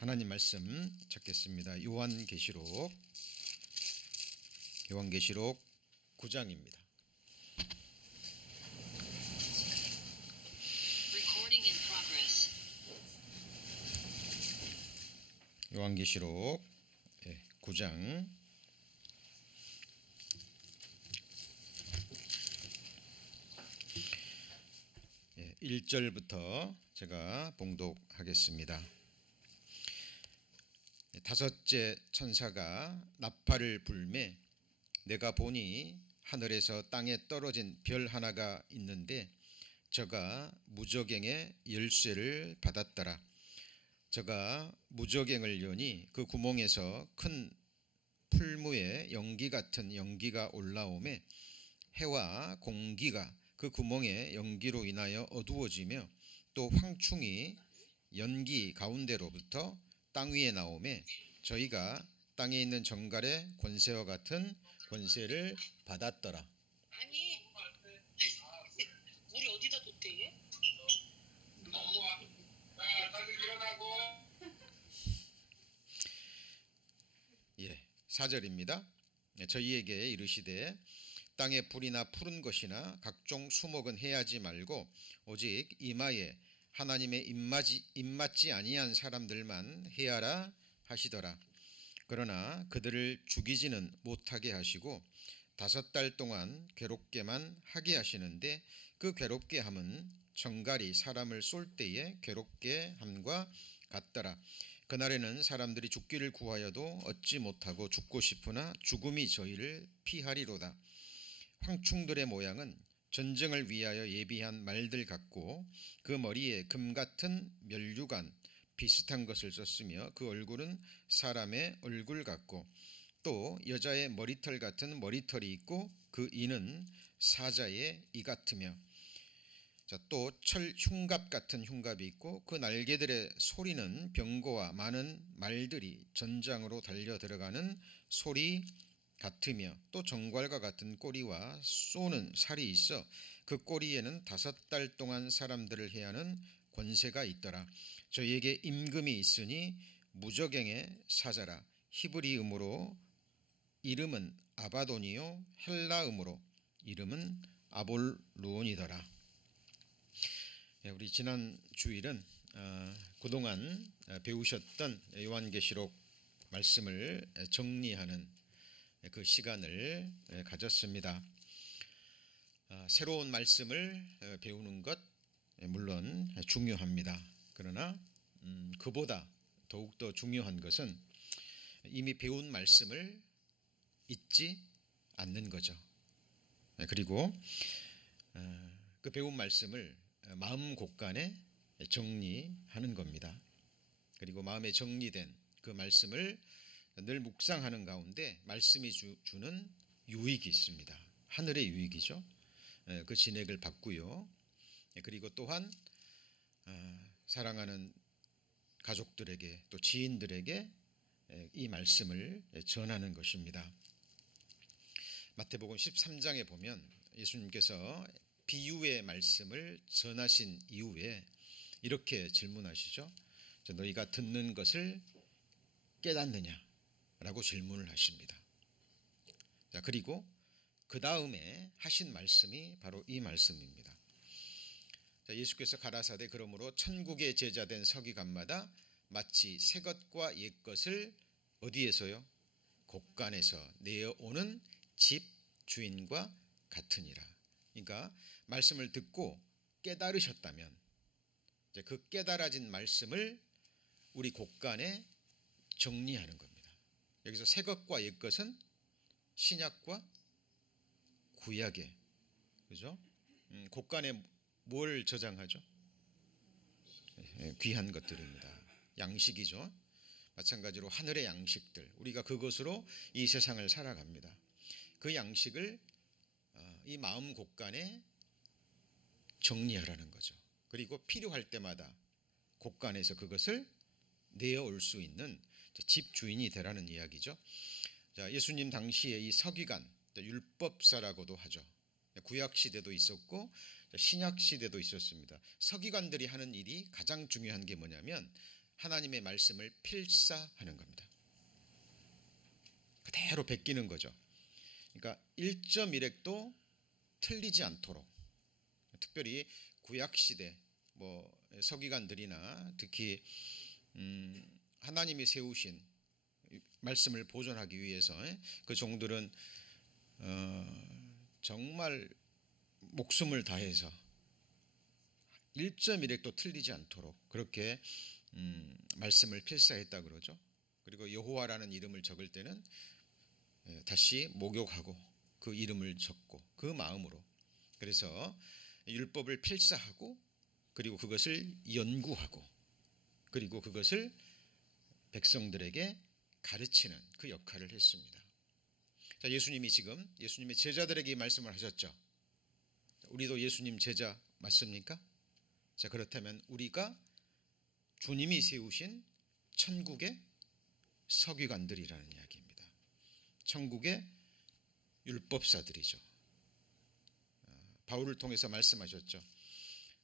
하나님 말씀 찾겠습니다. 요한계시록 9장입니다. 요한계시록 9장 1절부터 제가 봉독하겠습니다. 다섯째 천사가 나팔을 불매 내가 보니 하늘에서 땅에 떨어진 별 하나가 있는데 저가 무저갱의 열쇠를 받았더라. 저가 무저갱을 여니 그 구멍에서 큰 풀무에 연기 같은 연기가 올라오매 해와 공기가 그 구멍의 연기로 인하여 어두워지며 또 황충이 연기 가운데로부터 땅 위에 나오매 저희가 땅에 있는 정갈의 권세와 같은 권세를 받았더라. 아니 물이 어디다 뒀대? 예, 4절입니다. 저희에게 이르시되 땅에 불이나 푸른 것이나 각종 수목은 해하지 말고 오직 이마에 하나님의 입맞지 아니한 사람들만 해하라 하시더라. 그러나 그들을 죽이지는 못하게 하시고 5달 동안 괴롭게만 하게 하시는데 그 괴롭게 함은 정갈이 사람을 쏠 때에 괴롭게 함과 같더라. 그날에는 사람들이 죽기를 구하여도 얻지 못하고 죽고 싶으나 죽음이 저희를 피하리로다. 황충들의 모양은 전쟁을 위하여 예비한 말들 같고 그 머리에 금 같은 면류관 비슷한 것을 썼으며 그 얼굴은 사람의 얼굴 같고 또 여자의 머리털 같은 머리털이 있고 그 이는 사자의 이 같으며 또 철 흉갑 같은 흉갑이 있고 그 날개들의 소리는 병거와 많은 말들이 전장으로 달려 들어가는 소리 같으며 또 정갈과 같은 꼬리와 쏘는 살이 있어 그 꼬리에는 5달 동안 사람들을 해하는 권세가 있더라. 저희에게 임금이 있으니 무저갱의 사자라. 히브리음으로 이름은 아바돈이요 헬라음으로 이름은 아볼루온이더라. 우리 지난 주일은 그동안 배우셨던 요한계시록 말씀을 정리하는 그 시간을 가졌습니다. 새로운 말씀을 배우는 것 물론 중요합니다. 그러나 그보다 더욱더 중요한 것은 이미 배운 말씀을 잊지 않는 거죠. 그리고 그 배운 말씀을 마음 곳간에 정리하는 겁니다. 그리고 마음에 정리된 그 말씀을 늘 묵상하는 가운데 말씀이 주는 유익이 있습니다. 하늘의 유익이죠. 그 진액을 받고요. 그리고 또한 사랑하는 가족들에게 또 지인들에게 이 말씀을 전하는 것입니다. 마태복음 13장에 보면 예수님께서 비유의 말씀을 전하신 이후에 이렇게 질문하시죠. 너희가 듣는 것을 깨닫느냐? 라고 질문을 하십니다. 자, 그리고 그 다음에 하신 말씀이 바로 이 말씀입니다. 자, 예수께서 가라사대 그러므로 천국의 제자된 서기관마다 마치 새 것과 옛 것을 어디에서요? 곳간에서 내어오는 집 주인과 같으니라. 그러니까 말씀을 듣고 깨달으셨다면 그 깨달아진 말씀을 우리 곳간에 정리하는 겁니다. 여기서 새 것과 옛 것은 신약과 구약에 그죠? 곳간에 뭘 저장하죠? 귀한 것들입니다. 양식이죠. 마찬가지로 하늘의 양식들 우리가 그것으로 이 세상을 살아갑니다. 그 양식을 이 마음 곳간에 정리하라는 거죠. 그리고 필요할 때마다 곳간에서 그것을 내어올 수 있는 집 주인이 되라는 이야기죠. 자, 예수님 당시에 이 서기관, 율법사라고도 하죠. 구약 시대도 있었고 신약 시대도 있었습니다. 서기관들이 하는 일이 가장 중요한 게 뭐냐면 하나님의 말씀을 필사하는 겁니다. 그대로 베끼는 거죠. 그러니까 1.1획도 틀리지 않도록, 특별히 구약 시대 뭐 서기관들이나 특히 하나님이 세우신 말씀을 보존하기 위해서 그 종들은 정말 목숨을 다해서 1.1획도 틀리지 않도록 그렇게 말씀을 필사했다 그러죠. 그리고 여호와라는 이름을 적을 때는 다시 목욕하고 그 이름을 적고 그 마음으로, 그래서 율법을 필사하고 그리고 그것을 연구하고 그리고 그것을 백성들에게 가르치는 그 역할을 했습니다. 자, 예수님이 지금 예수님의 제자들에게 이 말씀을 하셨죠. 우리도 예수님 제자 맞습니까? 자, 그렇다면 우리가 주님이 세우신 천국의 서기관들이라는 이야기입니다. 천국의 율법사들이죠. 바울을 통해서 말씀하셨죠.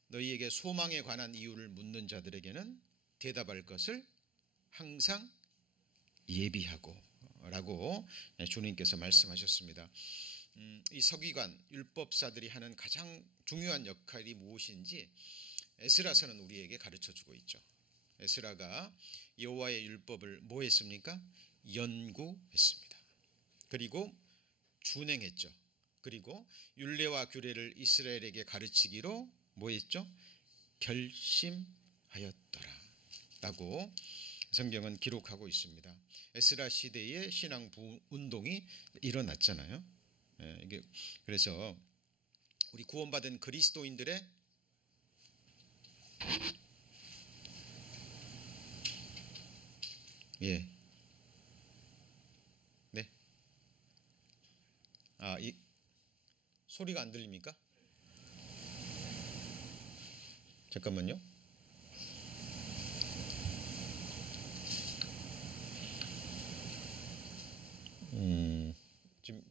너희에게 소망에 관한 이유를 묻는 자들에게는 대답할 것을 항상 예비하고 라고 주님께서 말씀하셨습니다. 이 서기관 율법사들이 하는 가장 중요한 역할이 무엇인지 에스라서는 우리에게 가르쳐주고 있죠. 에스라가 여호와의 율법을 뭐 했습니까? 연구했습니다. 그리고 준행했죠. 그리고 율례와 규례를 이스라엘에게 가르치기로 뭐 했죠? 결심하였더라 라고 성경은 기록하고 있습니다. 에스라 시대의 신앙 운동이 일어났잖아요. 이게 그래서 우리 구원받은 그리스도인들의 예. 네. 이 소리가 안 들립니까? 잠깐만요. 지금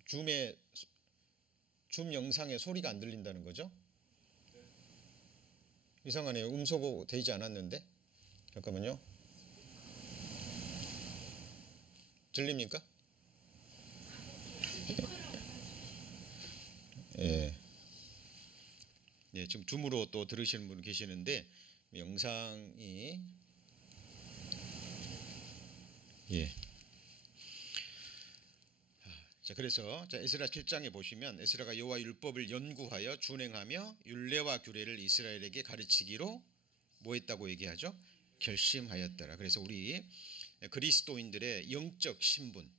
줌 영상에 소리가 안 들린다는 거죠? 이상하네요. 음소거 되지 않았는데. 잠깐만요. 들립니까? 예. 예, 지금 줌으로 또 들으시는 분 계시는데 영상이 예. 자, 그래서 에스라 7장에 보시면 에스라가 여호와 율법을 연구하여 준행하며 율례와 규례를 이스라엘에게 가르치기로 뭐 했다고 얘기하죠? 결심하였더라. 그래서 우리 그리스도인들의 영적 신분,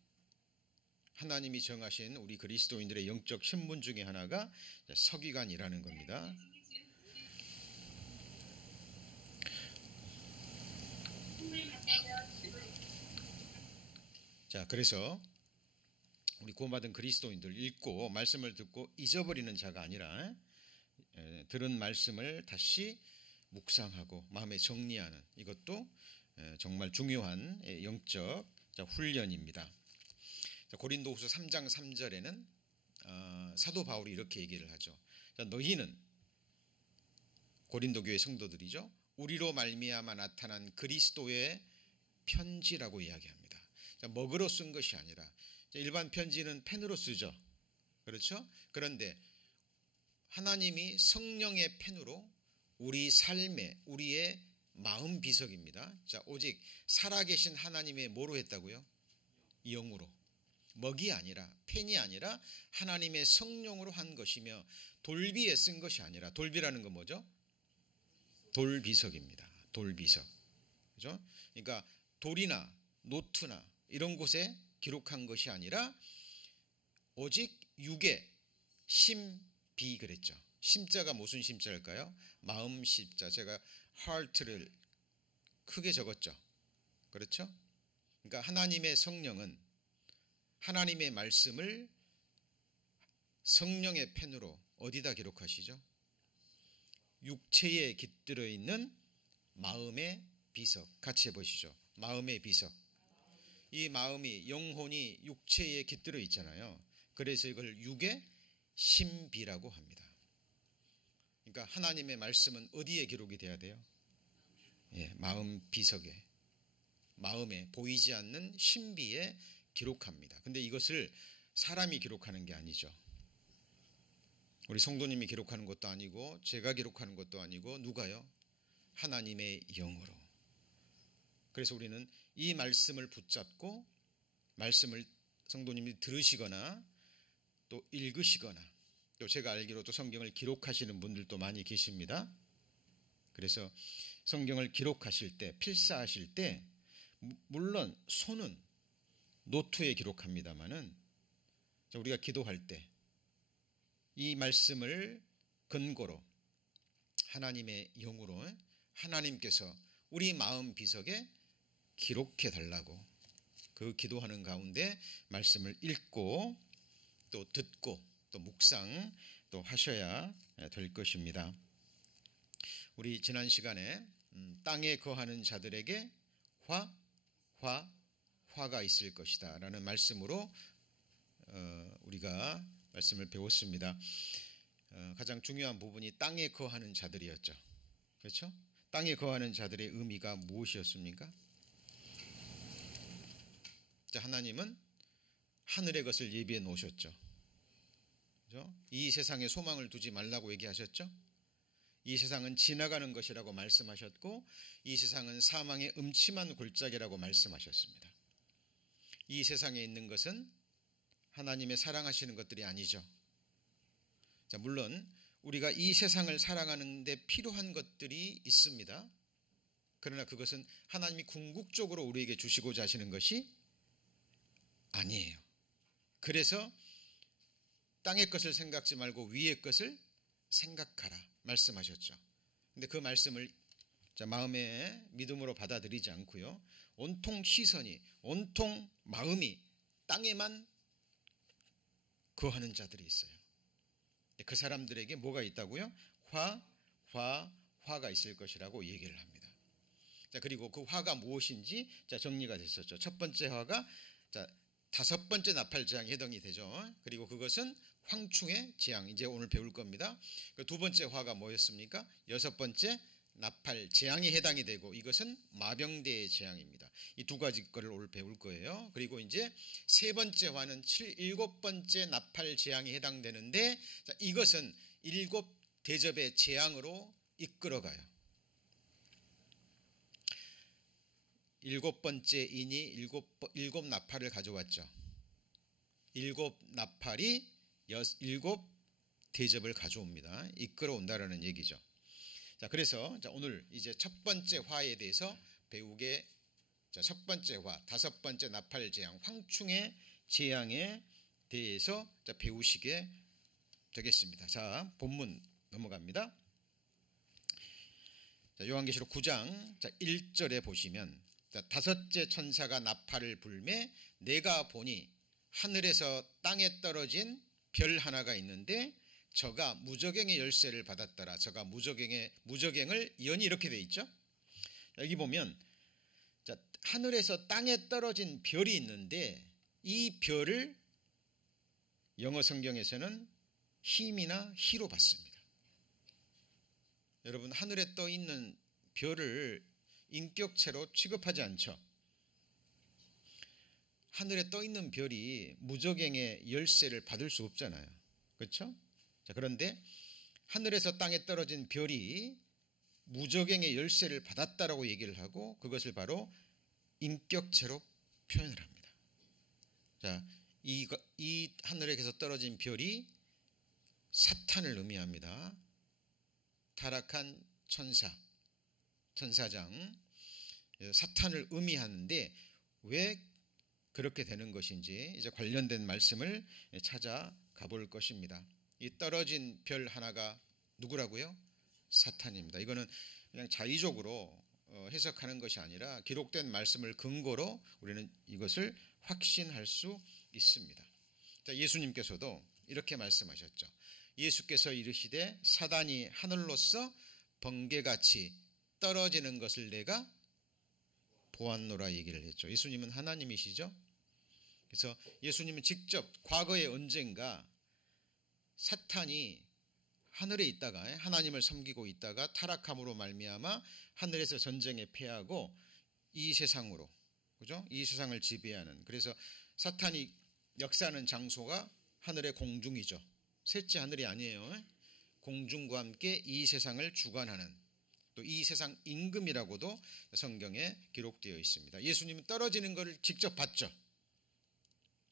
하나님이 정하신 우리 그리스도인들의 영적 신분 중에 하나가 서기관이라는 겁니다. 자, 그래서 우리 구원받은 그리스도인들 읽고 말씀을 듣고 잊어버리는 자가 아니라 들은 말씀을 다시 묵상하고 마음에 정리하는, 이것도 정말 중요한 영적 훈련입니다. 고린도후서 3장 3절에는 사도 바울이 이렇게 얘기를 하죠. 너희는, 고린도 교회 성도들이죠, 우리로 말미암아 나타난 그리스도의 편지라고 이야기합니다. 먹으로 쓴 것이 아니라, 일반 편지는 펜으로 쓰죠. 그렇죠? 그런데 하나님이 성령의 펜으로 우리 삶에, 우리의 마음 비석입니다. 자, 오직 살아계신 하나님의 뭐로 했다고요? 영으로. 먹이 아니라, 펜이 아니라 하나님의 성령으로 한 것이며, 돌비에 쓴 것이 아니라, 돌비라는 건 뭐죠? 돌비석입니다. 돌비석. 그죠? 그러니까 돌이나 노트나 이런 곳에 기록한 것이 아니라 오직 육의 심비 그랬죠. 심자가 무슨 심자일까요? 마음 심자. 제가 heart를 크게 적었죠. 그렇죠? 그러니까 하나님의 성령은 하나님의 말씀을 성령의 펜으로 어디다 기록하시죠? 육체에 깃들어 있는 마음의 비석. 같이 해보시죠. 마음의 비석. 이 마음이, 영혼이 육체에 깃들어 있잖아요. 그래서 이걸 육의 신비라고 합니다. 그러니까 하나님의 말씀은 어디에 기록이 돼야 돼요? 예, 마음 비석에. 마음에 보이지 않는 신비에 기록합니다. 근데 이것을 사람이 기록하는 게 아니죠. 우리 성도님이 기록하는 것도 아니고 제가 기록하는 것도 아니고 누가요? 하나님의 영으로. 그래서 우리는 이 말씀을 붙잡고 말씀을 성도님이 들으시거나 또 읽으시거나 또 제가 알기로 또 성경을 기록하시는 분들도 많이 계십니다. 그래서 성경을 기록하실 때 필사하실 때 물론 손은 노트에 기록합니다마는 우리가 기도할 때 이 말씀을 근거로 하나님의 영으로 하나님께서 우리 마음 비석에 기록해 달라고 그 기도하는 가운데 말씀을 읽고 또 듣고 또 묵상 또 하셔야 될 것입니다. 우리 지난 시간에 땅에 거하는 자들에게 화가 있을 것이다 라는 말씀으로 우리가 말씀을 배웠습니다. 가장 중요한 부분이 땅에 거하는 자들이었죠. 그렇죠? 땅에 거하는 자들의 의미가 무엇이었습니까? 자, 하나님은 하늘의 것을 예비해 놓으셨죠. 그렇죠? 이 세상에 소망을 두지 말라고 얘기하셨죠. 이 세상은 지나가는 것이라고 말씀하셨고 이 세상은 사망의 음침한 골짜기라고 말씀하셨습니다. 이 세상에 있는 것은 하나님의 사랑하시는 것들이 아니죠. 자, 물론 우리가 이 세상을 사랑하는 데 필요한 것들이 있습니다. 그러나 그것은 하나님이 궁극적으로 우리에게 주시고자 하시는 것이 아니에요. 그래서 땅의 것을 생각지 말고 위의 것을 생각하라 말씀하셨죠. 근데 그 말씀을 마음의 믿음으로 받아들이지 않고요. 온통 시선이 온통 마음이 땅에만 거하는 자들이 있어요. 그 사람들에게 뭐가 있다고요? 화가 있을 것이라고 얘기를 합니다. 자, 그리고 그 화가 무엇인지 정리가 됐었죠. 첫 번째 화가 다섯 번째 나팔 재앙에 해당이 되죠. 그리고 그것은 황충의 재앙, 이제 오늘 배울 겁니다. 두 번째 화가 뭐였습니까? 여섯 번째 나팔 재앙에 해당이 되고 이것은 마병대의 재앙입니다. 이 두 가지 거를 오늘 배울 거예요. 그리고 이제 세 번째 화는 일곱 번째 나팔 재앙에 해당되는데 이것은 일곱 대접의 재앙으로 이끌어가요. 일곱 번째 인이 일곱 나팔을 가져왔죠. 일곱 나팔이 일곱 대접을 가져옵니다. 이끌어온다라는 얘기죠. 자, 그래서 오늘 이제 첫 번째 화에 대해서 배우게 첫 번째 화, 다섯 번째 나팔 재앙, 황충의 재앙에 대해서 배우시게 되겠습니다. 자, 본문 넘어갑니다. 자, 요한계시록 9장 1절에 보시면 다섯째 천사가 나팔을 불매 내가 보니 하늘에서 땅에 떨어진 별 하나가 있는데 저가 무저갱의 열쇠를 받았더라. 저가 무저갱을 연이 이렇게 돼 있죠. 여기 보면 하늘에서 땅에 떨어진 별이 있는데 이 별을 영어 성경에서는 힘이나 희로 봤습니다. 여러분, 하늘에 떠 있는 별을 인격체로 취급하지 않죠. 하늘에 떠 있는 별이 무저갱의 열쇠를 받을 수 없잖아요. 그렇죠? 자, 그런데 하늘에서 땅에 떨어진 별이 무저갱의 열쇠를 받았다라고 얘기를 하고 그것을 바로 인격체로 표현을 합니다. 자, 이 하늘에서 떨어진 별이 사탄을 의미합니다. 타락한 천사장 사탄을 의미하는데 왜 그렇게 되는 것인지 이제 관련된 말씀을 찾아가 볼 것입니다. 이 떨어진 별 하나가 누구라고요? 사탄입니다. 이거는 그냥 자의적으로 해석하는 것이 아니라 기록된 말씀을 근거로 우리는 이것을 확신할 수 있습니다. 자, 예수님께서도 이렇게 말씀하셨죠. 예수께서 이르시되 사단이 하늘로서 번개같이 떨어지는 것을 내가 보았노라 얘기를 했죠. 예수님은 하나님이시죠. 그래서 예수님은 직접 과거에 언젠가 사탄이 하늘에 있다가 하나님을 섬기고 있다가 타락함으로 말미암아 하늘에서 전쟁에 패하고 이 세상으로 그죠? 이 세상을 지배하는. 그래서 사탄이 역사하는 장소가 하늘의 공중이죠. 셋째 하늘이 아니에요. 공중과 함께 이 세상을 주관하는, 또 이 세상 임금이라고도 성경에 기록되어 있습니다. 예수님은 떨어지는 것을 직접 봤죠.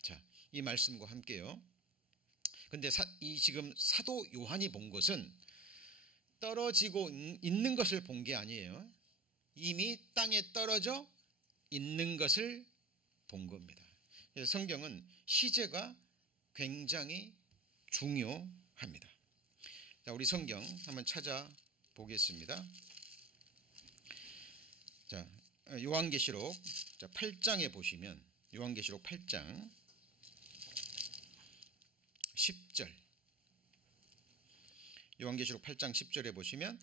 자, 이 말씀과 함께요. 근데 이 지금 사도 요한이 본 것은 떨어지고 있는 것을 본 게 아니에요. 이미 땅에 떨어져 있는 것을 본 겁니다. 그래서 성경은 시제가 굉장히 중요합니다. 자, 우리 성경 한번 찾아보겠습니다. 자, 요한계시록 8장에 보시면, 요한계시록 8장 10절, 요한계시록 8장 10절에 보시면,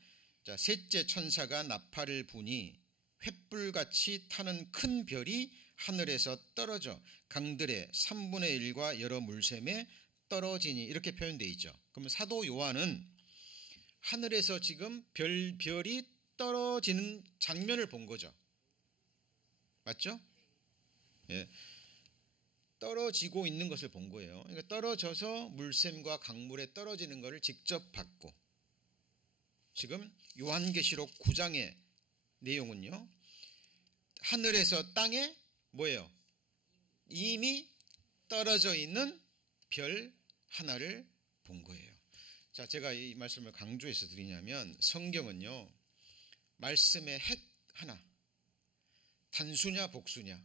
자, 셋째 천사가 나팔을 부니 횃불같이 타는 큰 별이 하늘에서 떨어져 강들의 3분의 1과 여러 물샘에 떨어지니, 이렇게 표현되어 있죠. 그러면 사도 요한은 하늘에서 지금 별이 떨어지는 장면을 본 거죠. 맞죠? 예. 떨어지고 있는 것을 본 거예요. 그러니까 떨어져서 물샘과 강물에 떨어지는 것을 직접 봤고, 지금 요한계시록 9장의 내용은요, 하늘에서 땅에 뭐예요? 이미 떨어져 있는 별 하나를 본 거예요. 자, 제가 이 말씀을 강조해서 드리냐면, 성경은요, 말씀의 핵 하나, 단수냐 복수냐,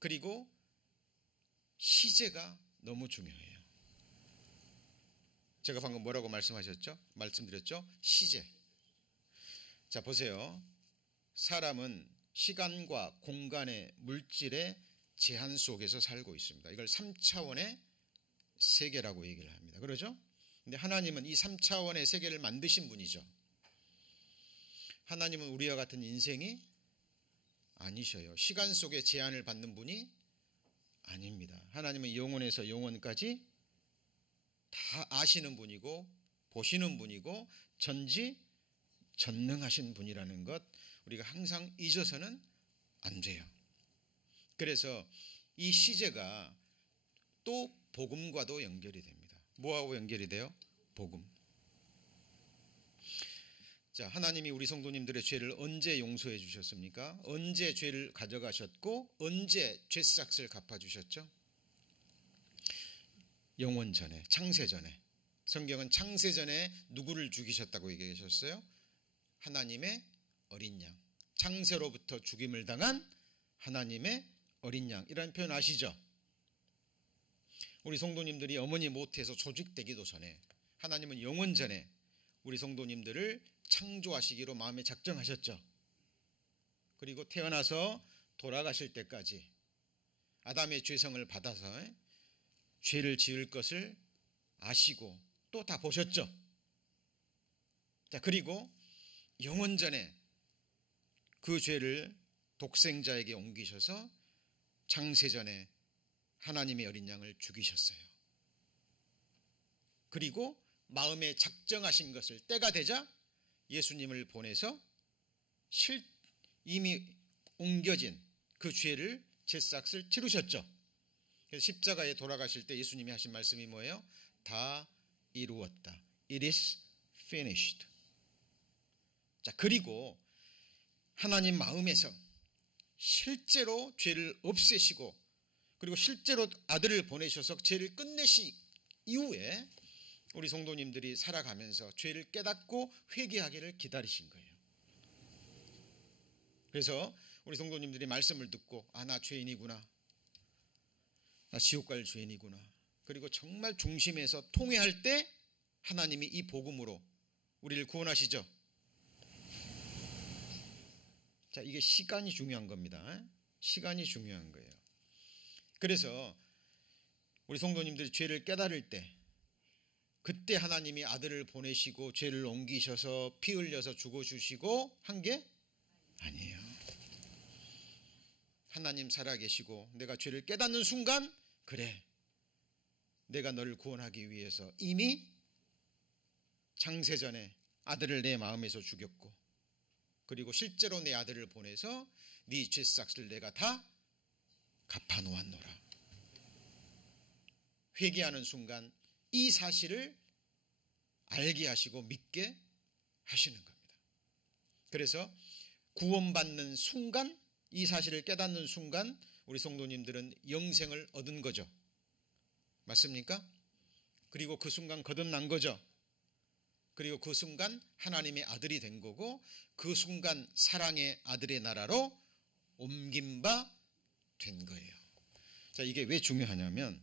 그리고 시제가 너무 중요해요. 제가 방금 뭐라고 말씀드렸죠? 시제. 자, 보세요. 사람은 시간과 공간의 물질의 제한 속에서 살고 있습니다. 이걸 3차원의 세계라고 얘기를 합니다. 그러죠? 근데 하나님은 이 3차원의 세계를 만드신 분이죠. 하나님은 우리와 같은 인생이 아니셔요. 시간 속에 제한을 받는 분이 아닙니다. 하나님은 영원에서 영원까지 다 아시는 분이고 보시는 분이고 전지전능하신 분이라는 것, 우리가 항상 잊어서는 안 돼요. 그래서 이 시제가 또 복음과도 연결이 됩니다. 뭐하고 연결이 돼요? 복음. 자, 하나님이 우리 성도님들의 죄를 언제 용서해 주셨습니까? 언제 죄를 가져가셨고 언제 죄싹을 갚아주셨죠? 영원 전에, 창세 전에. 성경은 창세 전에 누구를 죽이셨다고 얘기하셨어요? 하나님의 어린 양. 창세로부터 죽임을 당한 하나님의 어린 양, 이라는 표현 아시죠? 우리 성도님들이 어머니 모태에서 조직되기도 전에 하나님은 영원 전에 우리 성도님들을 창조하시기로 마음에 작정하셨죠. 그리고 태어나서 돌아가실 때까지 아담의 죄성을 받아서 죄를 지을 것을 아시고 또 다 보셨죠. 자, 그리고 영원 전에 그 죄를 독생자에게 옮기셔서 창세전에 하나님의 어린 양을 죽이셨어요. 그리고 마음에 작정하신 것을 때가 되자 예수님을 보내서 이미 옮겨진 그 죄를 제싹을 치르셨죠. 그래서 십자가에 돌아가실 때 예수님이 하신 말씀이 뭐예요? 다 이루었다. It is finished. 자, 그리고 하나님 마음에서 실제로 죄를 없애시고, 그리고 실제로 아들을 보내셔서 죄를 끝내시 이후에 우리 성도님들이 살아가면서 죄를 깨닫고 회개하기를 기다리신 거예요. 그래서 우리 성도님들이 말씀을 듣고, 아, 나 죄인이구나, 나 지옥 갈 죄인이구나, 그리고 정말 중심에서 통회할 때 하나님이 이 복음으로 우리를 구원하시죠. 자, 이게 시간이 중요한 겁니다. 시간이 중요한 거예요. 그래서 우리 성도님들이 죄를 깨달을 때, 그때 하나님이 아들을 보내시고 죄를 옮기셔서 피 흘려서 죽어주시고 한 게 아니에요. 하나님 살아계시고 내가 죄를 깨닫는 순간, 그래, 내가 너를 구원하기 위해서 이미 창세전에 아들을 내 마음에서 죽였고, 그리고 실제로 내 아들을 보내서 네 죄싹을 내가 다 갚아놓았노라. 회개하는 순간 이 사실을 알게 하시고 믿게 하시는 겁니다. 그래서 구원받는 순간, 이 사실을 깨닫는 순간 우리 성도님들은 영생을 얻은 거죠. 맞습니까? 그리고 그 순간 거듭난 거죠. 그리고 그 순간 하나님의 아들이 된 거고, 그 순간 사랑의 아들의 나라로 옮긴 바 된 거예요. 자, 이게 왜 중요하냐면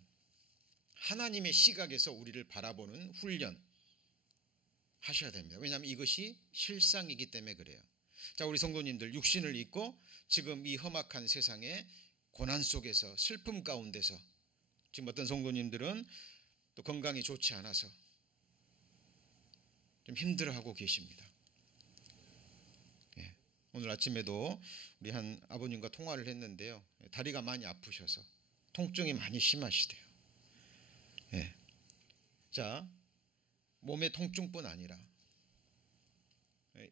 하나님의 시각에서 우리를 바라보는 훈련 하셔야 됩니다. 왜냐하면 이것이 실상이기 때문에 그래요. 자, 우리 성도님들 육신을 입고 지금 이 험악한 세상의 고난 속에서, 슬픔 가운데서, 지금 어떤 성도님들은 또 건강이 좋지 않아서 좀 힘들어하고 계십니다. 예. 오늘 아침에도 우리 한 아버님과 통화를 했는데요, 다리가 많이 아프셔서 통증이 많이 심하시대요. 예. 자, 몸의 통증뿐 아니라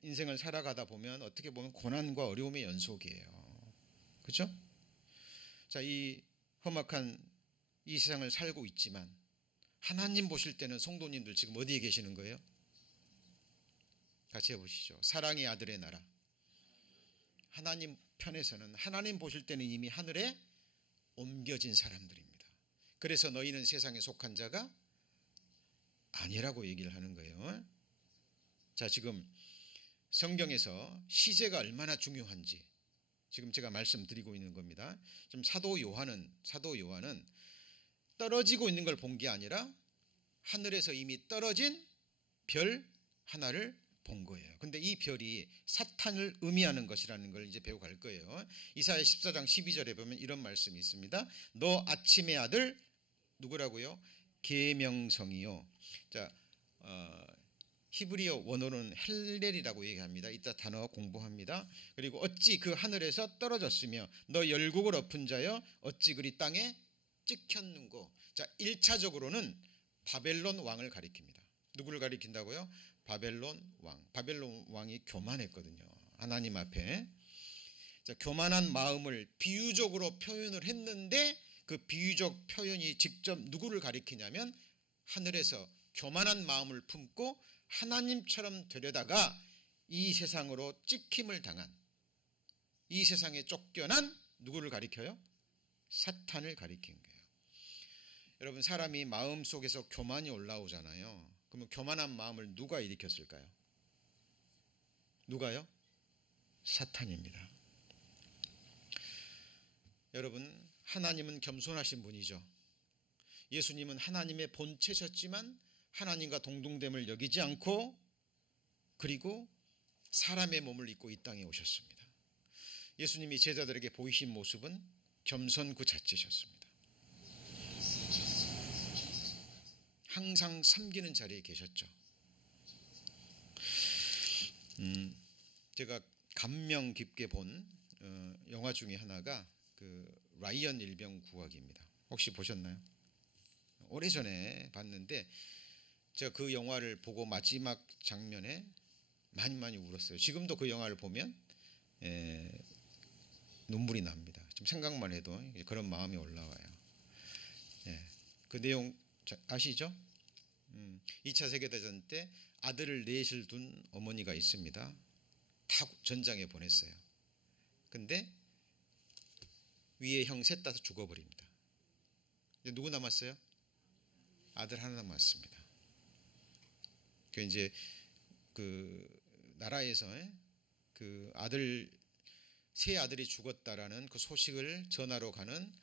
인생을 살아가다 보면 어떻게 보면 고난과 어려움의 연속이에요. 그렇죠? 자, 이 험악한 이 세상을 살고 있지만 하나님 보실 때는 성도님들 지금 어디에 계시는 거예요? 같이 해보시죠. 사랑의 아들의 나라. 하나님 편에서는, 하나님 보실 때는 이미 하늘에 옮겨진 사람들입니다. 그래서 너희는 세상에 속한 자가 아니라고 얘기를 하는 거예요. 자, 지금 성경에서 시제가 얼마나 중요한지 지금 제가 말씀드리고 있는 겁니다. 지금 사도 요한은 떨어지고 있는 걸 본 게 아니라 하늘에서 이미 떨어진 별 하나를 본 거예요. 근데 이 별이 사탄을 의미하는 것이라는 걸 이제 배워갈 거예요. 이사야 14장 12절에 보면 이런 말씀이 있습니다. 너 아침의 아들 누구라고요? 계명성이요. 자, 히브리어 원어는 헬렐이라고 얘기합니다. 이따 단어 공부합니다. 그리고 어찌 그 하늘에서 떨어졌으며 너 열국을 엎은 자여 어찌 그리 땅에 찍혔는고. 자, 1차적으로는 바벨론 왕을 가리킵니다. 누구를 가리킨다고요? 바벨론 왕. 바벨론 왕이 교만했거든요. 하나님 앞에. 자, 교만한 마음을 비유적으로 표현을 했는데 그 비유적 표현이 직접 누구를 가리키냐면 하늘에서 교만한 마음을 품고 하나님처럼 되려다가 이 세상으로 찍힘을 당한, 이 세상에 쫓겨난 누구를 가리켜요? 사탄을 가리킨 거예요. 여러분, 사람이 마음속에서 교만이 올라오잖아요. 그러면 교만한 마음을 누가 일으켰을까요? 누가요? 사탄입니다. 여러분, 하나님은 겸손하신 분이죠. 예수님은 하나님의 본체셨지만 하나님과 동등됨을 여기지 않고, 그리고 사람의 몸을 입고 이 땅에 오셨습니다. 예수님이 제자들에게 보이신 모습은 겸손 그 자체셨습니다. 항상 섬기는 자리에 계셨죠. 제가 감명 깊게 본 영화 중에 하나가 그 라이언 일병 구하기입니다. 혹시 보셨나요? 오래전에 봤는데 제가 그 영화를 보고 마지막 장면에 많이 울었어요. 지금도 그 영화를 보면 눈물이 납니다. 지금 생각만 해도 그런 마음이 올라와요. 그 내용 아시죠? 2차 세계대전 때 아들을 넷을 둔 어머니가 있습니다. 다 전장에 보냈어요. 근데 위에 형 셋 다 죽어버립니다. 누구 남았어요? 아들 하나 남았습니다. 그 이제 그 나라에서 그 아들, 세 아들이 죽었다라는 그 소식을 전하러 가는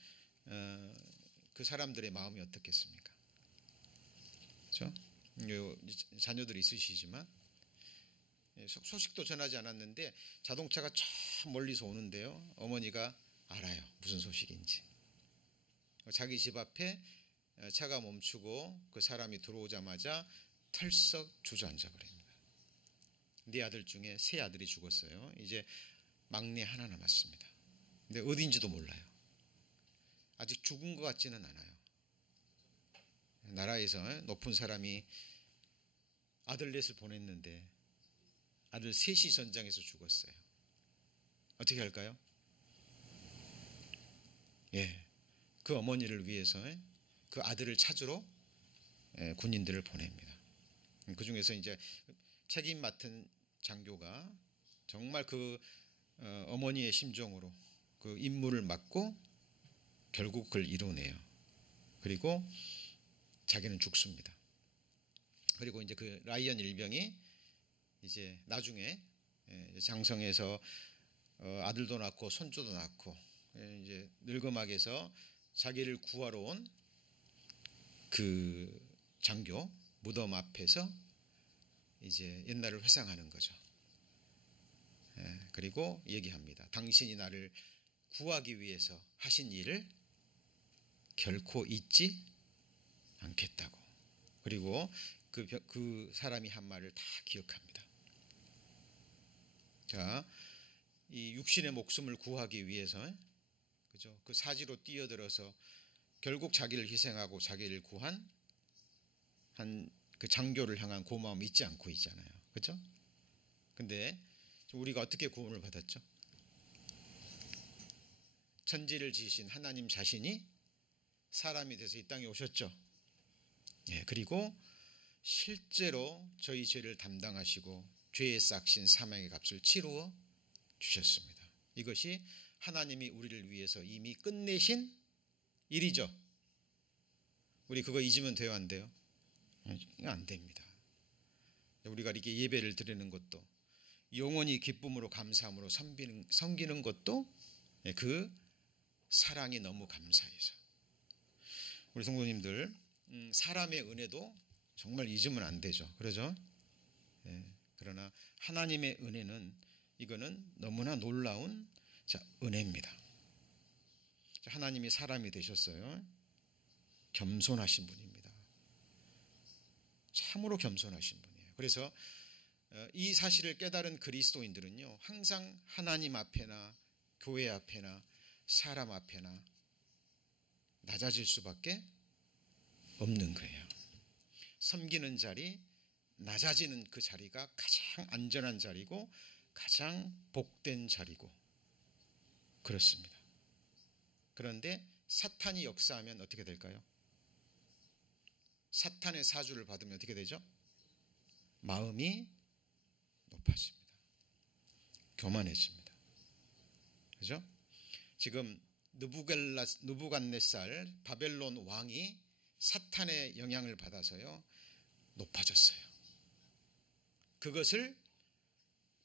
그 사람들의 마음이 어떻겠습니까? 그렇죠? 자녀들이 있으시지만 소식도 전하지 않았는데 자동차가 저 멀리서 오는데요, 어머니가 알아요, 무슨 소식인지. 자기 집 앞에 차가 멈추고 그 사람이 들어오자마자 털썩 주저앉아 버립니다. 네 아들 중에 세 아들이 죽었어요. 이제 막내 하나 남았습니다. 근데 어디인지도 몰라요. 아직 죽은 것 같지는 않아요. 나라에서 높은 사람이 아들 넷을 보냈는데 아들 셋이 전장에서 죽었어요. 어떻게 할까요? 예, 그 어머니를 위해서 그 아들을 찾으러 군인들을 보냅니다. 그 중에서 이제 책임 맡은 장교가 정말 그 어머니의 심정으로 그 임무를 맡고 결국 그걸 이뤄내요. 그리고 자기는 죽습니다. 그리고 이제 그 라이언 일병이 이제 나중에 장성에서 아들도 낳고 손주도 낳고 이제 늙음악에서 자기를 구하러 온 그 장교 무덤 앞에서 이제 옛날을 회상하는 거죠. 그리고 얘기합니다. 당신이 나를 구하기 위해서 하신 일을 결코 잊지 않겠다고. 그리고 그 사람이 한 말을 다 기억합니다. 자, 이 육신의 목숨을 구하기 위해서 그죠? 그 사지로 뛰어들어서 결국 자기를 희생하고 자기를 구한 한 그 장교를 향한 고마움 잊지 않고 있잖아요. 그죠? 근데 우리가 어떻게 구원을 받았죠? 천지를 지으신 하나님 자신이 사람이 돼서 이 땅에 오셨죠. 예, 그리고 실제로 저희 죄를 담당하시고 죄의 싹신 사망의 값을 치루어 주셨습니다. 이것이 하나님이 우리를 위해서 이미 끝내신 일이죠. 우리 그거 잊으면 돼요, 안 돼요? 안 됩니다. 우리가 이렇게 예배를 드리는 것도 영원히 기쁨으로 감사함으로 섬기는 것도 그 사랑이 너무 감사해서. 우리 성도님들 사람의 은혜도 정말 잊으면 안 되죠. 그러죠? 그러나 하나님의 은혜는 이거는 너무나 놀라운 은혜입니다. 하나님이 사람이 되셨어요. 겸손하신 분입니다. 참으로 겸손하신 분이에요. 그래서 이 사실을 깨달은 그리스도인들은요, 항상 하나님 앞에나 교회 앞에나 사람 앞에나 낮아질 수밖에 없는 거예요. 섬기는 자리, 낮아지는 그 자리가 가장 안전한 자리고 가장 복된 자리고 그렇습니다. 그런데 사탄이 역사하면 어떻게 될까요? 사탄의 사주를 받으면 어떻게 되죠? 마음이 높아집니다. 교만해집니다. 그죠? 지금 느부갓네살 바벨론 왕이 사탄의 영향을 받아서요 높아졌어요. 그것을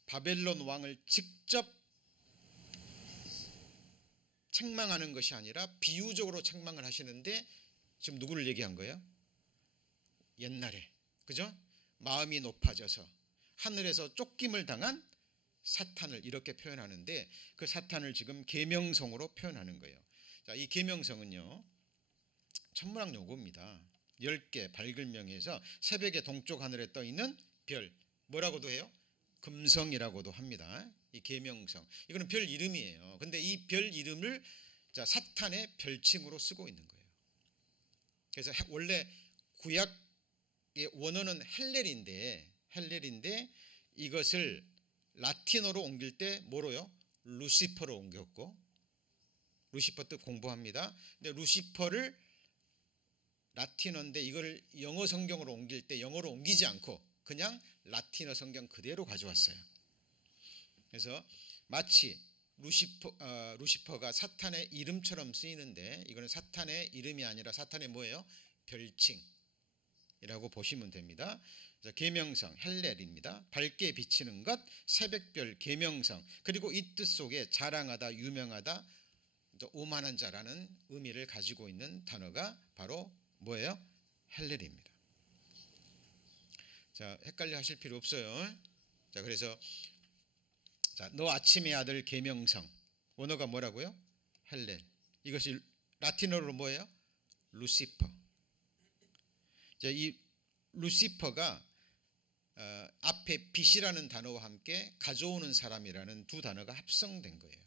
바벨론 왕을 직접 책망하는 것이 아니라 비유적으로 책망을 하시는데 지금 누구를 얘기한 거예요? 옛날에, 그죠? 마음이 높아져서 하늘에서 쫓김을 당한 사탄을 이렇게 표현하는데 그 사탄을 지금 계명성으로 표현하는 거예요. 자, 이 계명성은요 천문학 용어입니다. 10개 밝을명에서 새벽의 동쪽 하늘에 떠 있는 별, 뭐라고도 해요? 금성이라고도 합니다. 이 계명성, 이거는 별 이름이에요. 근데 이 별 이름을 사탄의 별칭으로 쓰고 있는 거예요. 그래서 원래 구약의 원어는 헬렐인데 이것을 라틴어로 옮길 때 뭐로요? 루시퍼로 옮겼고, 루시퍼 뜻 공부합니다. 근데 루시퍼를 라틴어인데 이걸 영어 성경으로 옮길 때 영어로 옮기지 않고 그냥 라틴어 성경 그대로 가져왔어요. 그래서 마치 루시퍼가 사탄의 이름처럼 쓰이는데 이거는 사탄의 이름이 아니라 사탄의 뭐예요? 별칭이라고 보시면 됩니다. 계명성 헬렐입니다. 밝게 비치는 것, 새벽별, 계명성, 그리고 이 뜻 속에 자랑하다, 유명하다, 오만한 자라는 의미를 가지고 있는 단어가 바로 뭐예요? 헬렐입니다. 자, 헷갈려 하실 필요 없어요. 자, 그래서 너 아침의 아들 계명성, 원어가 뭐라고요? 헬렐. 이것이 라틴어로 뭐예요? 루시퍼. 자, 이 루시퍼가 앞에 빛이라는 단어와 함께 가져오는 사람이라는 두 단어가 합성된 거예요.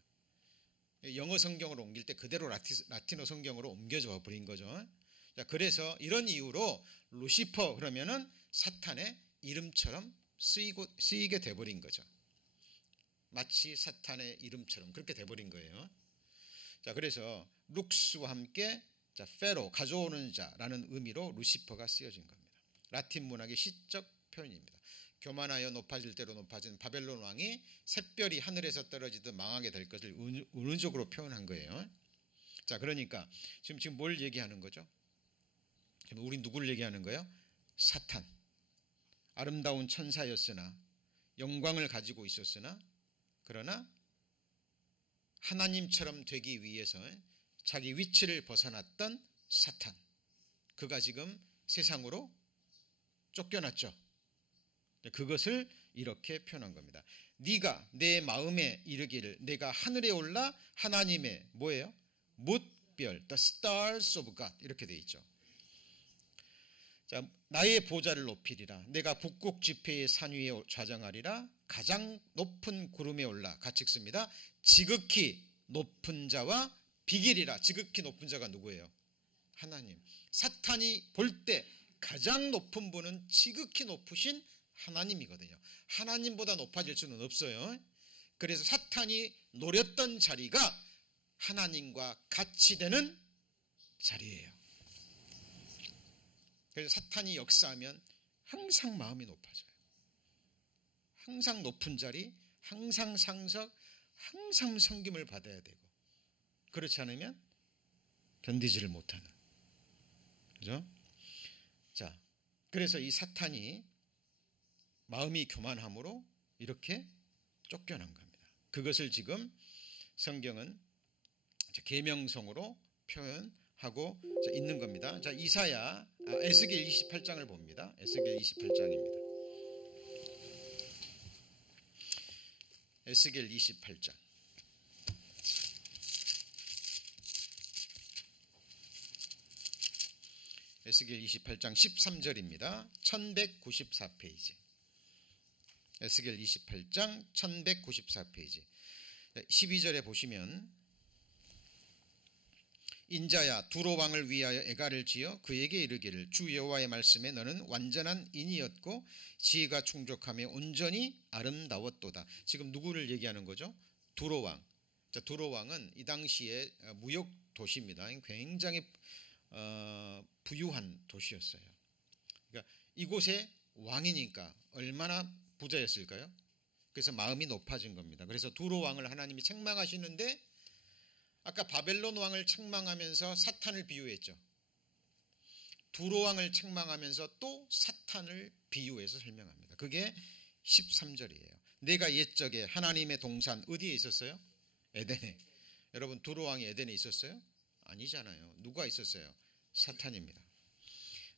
영어 성경으로 옮길 때 그대로 라틴어 성경으로 옮겨져 버린 거죠. 자, 그래서 이런 이유로 루시퍼 그러면은 사탄의 이름처럼 쓰이게 돼버린 거죠. 마치 사탄의 이름처럼 그렇게 돼버린 거예요. 자, 그래서 룩스와 함께 자, 페로 가져오는 자라는 의미로 루시퍼가 쓰여진 겁니다. 라틴 문학의 시적 표현입니다. 교만하여 높아질 대로 높아진 바벨론 왕이 샛별이 하늘에서 떨어지듯 망하게 될 것을 은유적으로 표현한 거예요. 자, 그러니까 지금 뭘 얘기하는 거죠? 우리 누구를 얘기하는 거예요? 사탄. 아름다운 천사였으나 영광을 가지고 있었으나 그러나 하나님처럼 되기 위해서 자기 위치를 벗어났던 사탄. 그가 지금 세상으로 쫓겨났죠. 그것을 이렇게 표현한 겁니다. 네가 내 마음에 이르기를 내가 하늘에 올라 하나님의 뭐예요? 뭇별, the stars of God 이렇게 돼 있죠. 자, 나의 보좌를 높이리라. 내가 북극 지폐의 산 위에 좌정하리라. 가장 높은 구름에 올라 같이 읽습니다. 지극히 높은 자와 비기리라. 지극히 높은 자가 누구예요? 하나님. 사탄이 볼 때 가장 높은 분은 지극히 높으신 하나님이거든요. 하나님보다 높아질 수는 없어요. 그래서 사탄이 노렸던 자리가 하나님과 같이 되는 자리예요. 그래서 사탄이 역사하면 항상 마음이 높아져요. 항상 높은 자리, 항상 상석, 항상 섬김을 받아야 되고 그렇지 않으면 견디지를 못하는. 그죠? 자, 그래서 이 사탄이 마음이 교만함으로 이렇게 쫓겨난 겁니다. 그것을 지금 성경은 계명성으로 표현하고 있는 겁니다. 자, 이사야 에스겔 28장을 봅니다. 에스겔 28장입니다. 에스겔 28장. 에스겔 28장 13절입니다. 1194페이지. 에스겔 28장 1194페이지. 12절에 보시면 인자야 두로 왕을 위하여 애가를 지어 그에게 이르기를 주 여호와의 말씀에 너는 완전한 인이었고 지혜가 충족하며 온전히 아름다웠도다. 지금 누구를 얘기하는 거죠? 두로 왕. 자, 두로 왕은 이 당시에 무역 도시입니다. 굉장히 부유한 도시였어요. 그러니까 이곳에 왕이니까 얼마나 부자였을까요? 그래서 마음이 높아진 겁니다. 그래서 두로 왕을 하나님이 책망하시는데 아까 바벨론 왕을 책망하면서 사탄을 비유했죠. 두로 왕을 책망하면서 또 사탄을 비유해서 설명합니다. 그게 13절이에요. 내가 옛적에 하나님의 동산 어디에 있었어요? 에덴에. 여러분 두로 왕이 에덴에 있었어요? 아니잖아요. 누가 있었어요? 사탄입니다.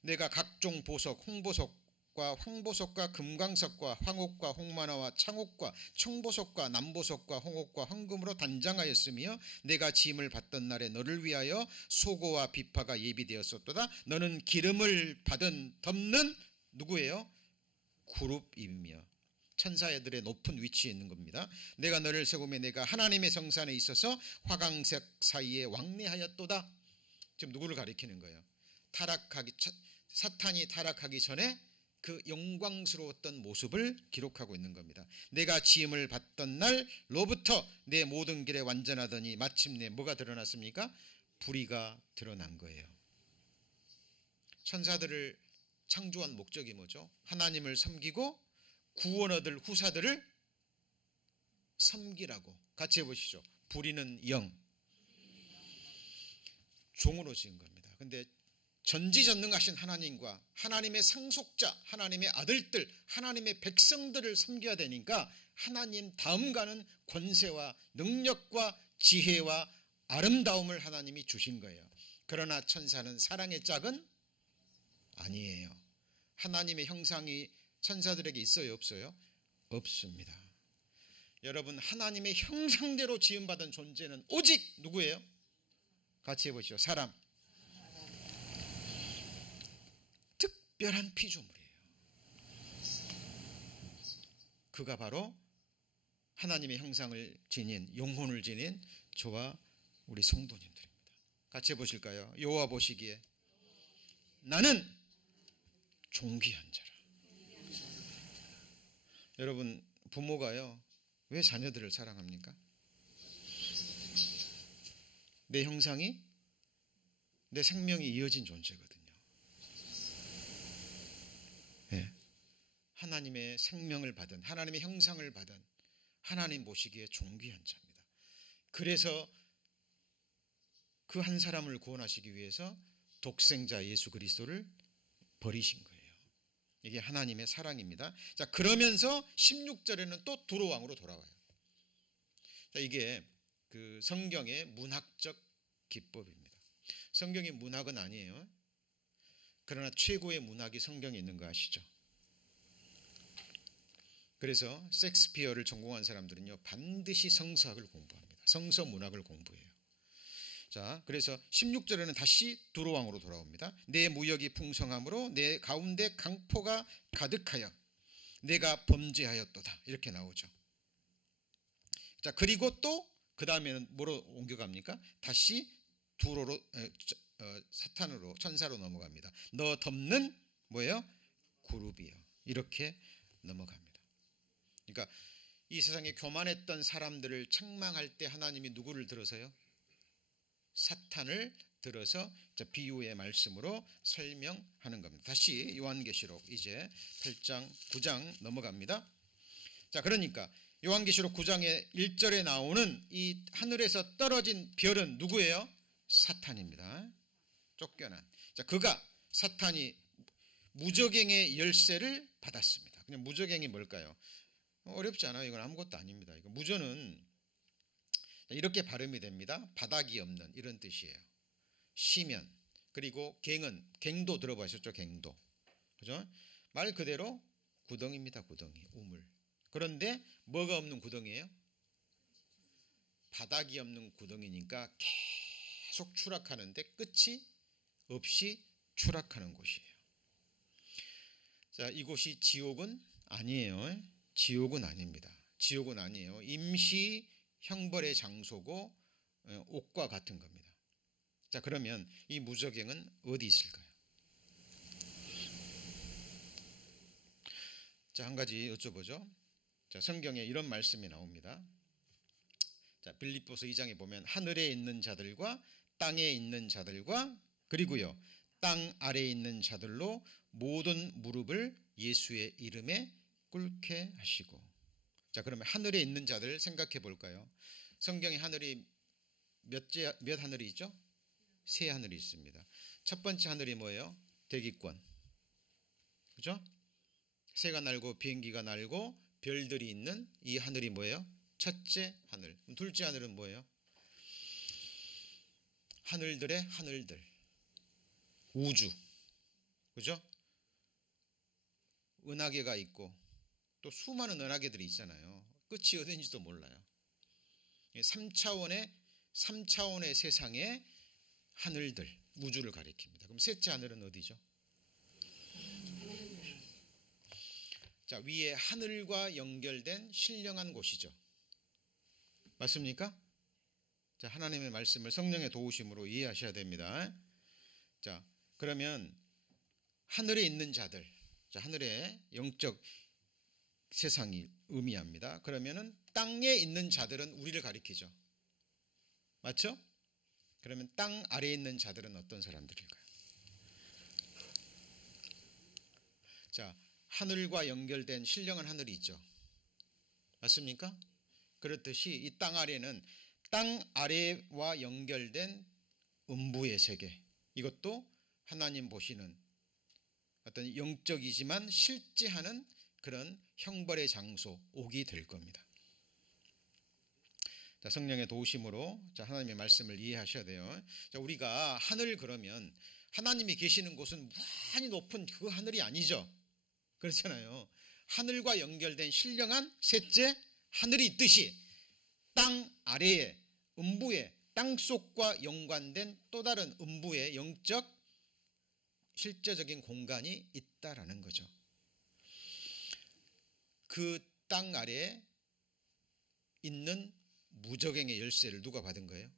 내가 각종 보석, 홍보석과 황보석과 금광석과 황옥과 홍만화와 창옥과 청보석과 남보석과 홍옥과 황금으로 단장하였으며 내가 짐을 받던 날에 너를 위하여 소고와 비파가 예비되었었도다. 너는 기름을 받은 덮는 누구예요? 그룹이며 천사들의 높은 위치에 있는 겁니다. 내가 너를 세우며 내가 하나님의 성산에 있어서 화강색 사이에 왕래하였도다. 지금 누구를 가리키는 거예요? 사탄이 타락하기 전에 그 영광스러웠던 모습을 기록하고 있는 겁니다. 내가 지음을 받던 날로부터 내 모든 길에 완전하더니 마침내 뭐가 드러났습니까? 불의가 드러난 거예요. 천사들을 창조한 목적이 뭐죠? 하나님을 섬기고 구원 얻을 후사들을 섬기라고. 같이 해보시죠. 불의는 영, 종으로 지은 겁니다. 근데 전지전능하신 하나님과 하나님의 상속자, 하나님의 아들들, 하나님의 백성들을 섬겨야 되니까 하나님 다음가는 권세와 능력과 지혜와 아름다움을 하나님이 주신 거예요. 그러나 천사는 사랑의 짝은 아니에요. 하나님의 형상이 천사들에게 있어요, 없어요? 없습니다. 여러분 하나님의 형상대로 지음받은 존재는 오직 누구예요? 같이 해보시죠. 사람. 특별한 피조물이에요. 그가 바로 하나님의 형상을 지닌 영혼을 지닌 저와 우리 성도님들입니다. 같이 해보실까요? 여호와 보시기에 나는 존귀한 자라. 여러분 부모가요 왜 자녀들을 사랑합니까? 내 형상이, 내 생명이 이어진 존재거든요. 예. 하나님의 생명을 받은, 하나님의 형상을 받은, 하나님 보시기에 존귀한 자입니다. 그래서 그 한 사람을 구원하시기 위해서 독생자 예수 그리스도를 버리신 거예요. 이게 하나님의 사랑입니다. 자, 그러면서 16절에는 또 두로 왕으로 돌아와요. 자, 이게 그 성경의 문학적 기법입니다. 성경이 문학은 아니에요. 그러나 최고의 문학이 성경에 있는 거 아시죠? 그래서 셰익스피어를 전공한 사람들은요, 반드시 성서학을 공부합니다. 성서 문학을 공부해요. 자, 그래서 16절에는 다시 두로 왕으로 돌아옵니다. 내 무역이 풍성함으로 내 가운데 강포가 가득하여 내가 범죄하였도다, 이렇게 나오죠. 자, 그리고 또 그 다음에는 뭐로 옮겨갑니까? 다시 두로로, 사탄으로, 천사로 넘어갑니다. 너 덮는 뭐예요? 그룹이요. 이렇게 넘어갑니다. 그러니까 이 세상에 교만했던 사람들을 책망할 때 하나님이 누구를 들어서요? 사탄을 들어서 비유의 말씀으로 설명하는 겁니다. 다시 요한계시록 이제 8장 9장 넘어갑니다. 자, 그러니까 요한계시록 9장의 1절에 나오는 이 하늘에서 떨어진 별은 누구예요? 사탄입니다. 쫓겨난. 자, 사탄이 무저갱의 열쇠를 받았습니다. 그냥 무저갱이 뭘까요? 어렵지 않아요. 이건 아무것도 아닙니다. 이거 무저는 이렇게 발음이 됩니다. 바닥이 없는, 이런 뜻이에요. 시면. 그리고 갱도 들어보셨죠? 갱도. 그죠? 말 그대로 구덩이입니다. 구덩이, 우물. 그런데 뭐가 없는 구덩이에요? 바닥이 없는 구덩이니까 계속 추락하는데 끝이 없이 추락하는 곳이에요. 자, 이곳이 지옥은 아니에요. 지옥은 아닙니다. 지옥은 아니에요. 임시 형벌의 장소고 옥과 같은 겁니다. 자, 그러면 이 무저갱은 어디 있을까요? 자, 한 가지 여쭤보죠. 자, 성경에 이런 말씀이 나옵니다. 자, 빌립보서 2장에 보면 하늘에 있는 자들과 땅에 있는 자들과 그리고요, 땅 아래에 있는 자들로 모든 무릎을 예수의 이름에 꿇게 하시고. 자, 그러면 하늘에 있는 자들 생각해 볼까요? 성경에 하늘이 몇 하늘이 있죠? 세 하늘이 있습니다. 첫 번째 하늘이 뭐예요? 대기권. 그죠? 새가 날고 비행기가 날고 별들이 있는 이 하늘이 뭐예요? 첫째 하늘. 둘째 하늘은 뭐예요? 하늘들의 하늘들. 우주. 그죠? 은하계가 있고 또 수많은 은하계들이 있잖아요. 끝이 어딘지도 몰라요. 3차원의 세상의 하늘들, 우주를 가리킵니다. 그럼 셋째 하늘은 어디죠? 자, 위에 하늘과 연결된 신령한 곳이죠. 맞습니까? 자, 하나님의 말씀을 성령의 도우심으로 이해하셔야 됩니다. 자, 그러면 하늘에 있는 자들, 자, 하늘의 영적 세상이 의미합니다. 그러면은 땅에 있는 자들은 우리를 가리키죠. 맞죠? 그러면 땅 아래에 있는 자들은 어떤 사람들일까요? 자, 하늘과 연결된 신령한 하늘이 있죠. 맞습니까? 그렇듯이 이 땅 아래는 땅 아래와 연결된 음부의 세계, 이것도 하나님 보시는 어떤 영적이지만 실제하는 그런 형벌의 장소, 옥이 될 겁니다. 자, 성령의 도우심으로 자, 하나님의 말씀을 이해하셔야 돼요. 자, 우리가 하늘 그러면 하나님이 계시는 곳은 무한히 높은 그 하늘이 아니죠. 그렇잖아요. 하늘과 연결된 신령한 셋째 하늘이 있듯이 땅 아래에 음부에 땅속과 연관된 또 다른 음부의 영적 실제적인 공간이 있다라는 거죠. 그 땅 아래에 있는 무저갱의 열쇠를 누가 받은 거예요?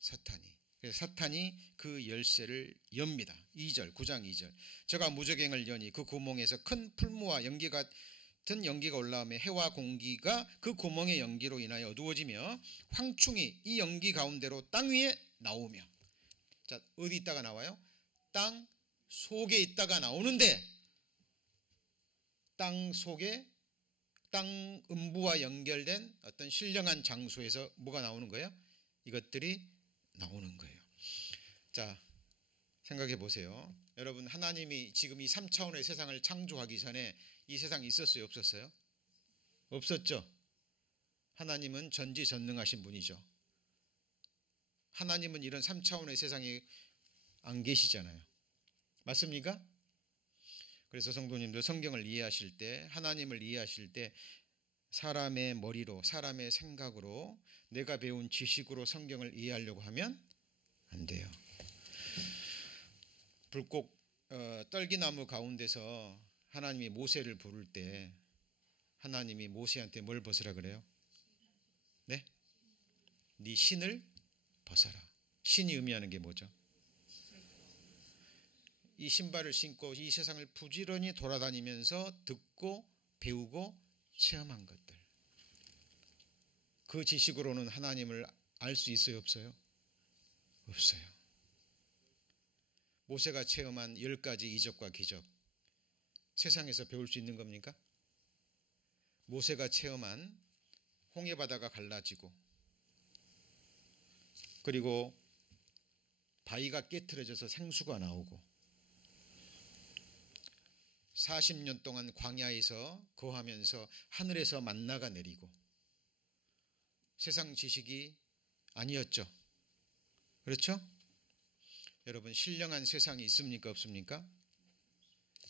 사탄이. 그래서 사탄이 그 열쇠를 엽니다. 2절, 9장 2절. 저가 무저갱을 여니 그 구멍에서 큰 풀무와 연기 같은 연기가 올라오며 해와 공기가 그 구멍의 연기로 인하여 어두워지며 황충이 이 연기 가운데로 땅 위에 나오며. 자, 어디 있다가 나와요? 땅 속에 있다가 나오는데, 땅 속에 땅 음부와 연결된 어떤 신령한 장소에서 뭐가 나오는 거예요? 이것들이 나오는 거예요. 자, 생각해 보세요. 여러분, 하나님이 지금 이 3차원의 세상을 창조하기 전에 이 세상이 있었어요, 없었어요? 없었죠. 하나님은 전지전능하신 분이죠. 하나님은 이런 3차원의 세상에 안 계시잖아요. 맞습니까? 그래서 성도님들 성경을 이해하실 때, 하나님을 이해하실 때 사람의 머리로, 사람의 생각으로, 내가 배운 지식으로 성경을 이해하려고 하면 안 돼요. 불꽃 떨기나무 가운데서 하나님이 모세를 부를 때 하나님이 모세한테 뭘 벗으라 그래요? 네? 네 신을 벗어라. 신이 의미하는 게 뭐죠? 이 신발을 신고 이 세상을 부지런히 돌아다니면서 듣고 배우고 체험한 것들. 그 지식으로는 하나님을 알 수 있어요, 없어요? 없어요. 모세가 체험한 10가지 이적과 기적, 세상에서 배울 수 있는 겁니까? 모세가 체험한 홍해바다가 갈라지고, 그리고 바위가 깨트려져서 생수가 나오고, 40년 동안 광야에서 거하면서 하늘에서 만나가 내리고, 세상 지식이 아니었죠. 그렇죠? 여러분, 신령한 세상이 있습니까, 없습니까?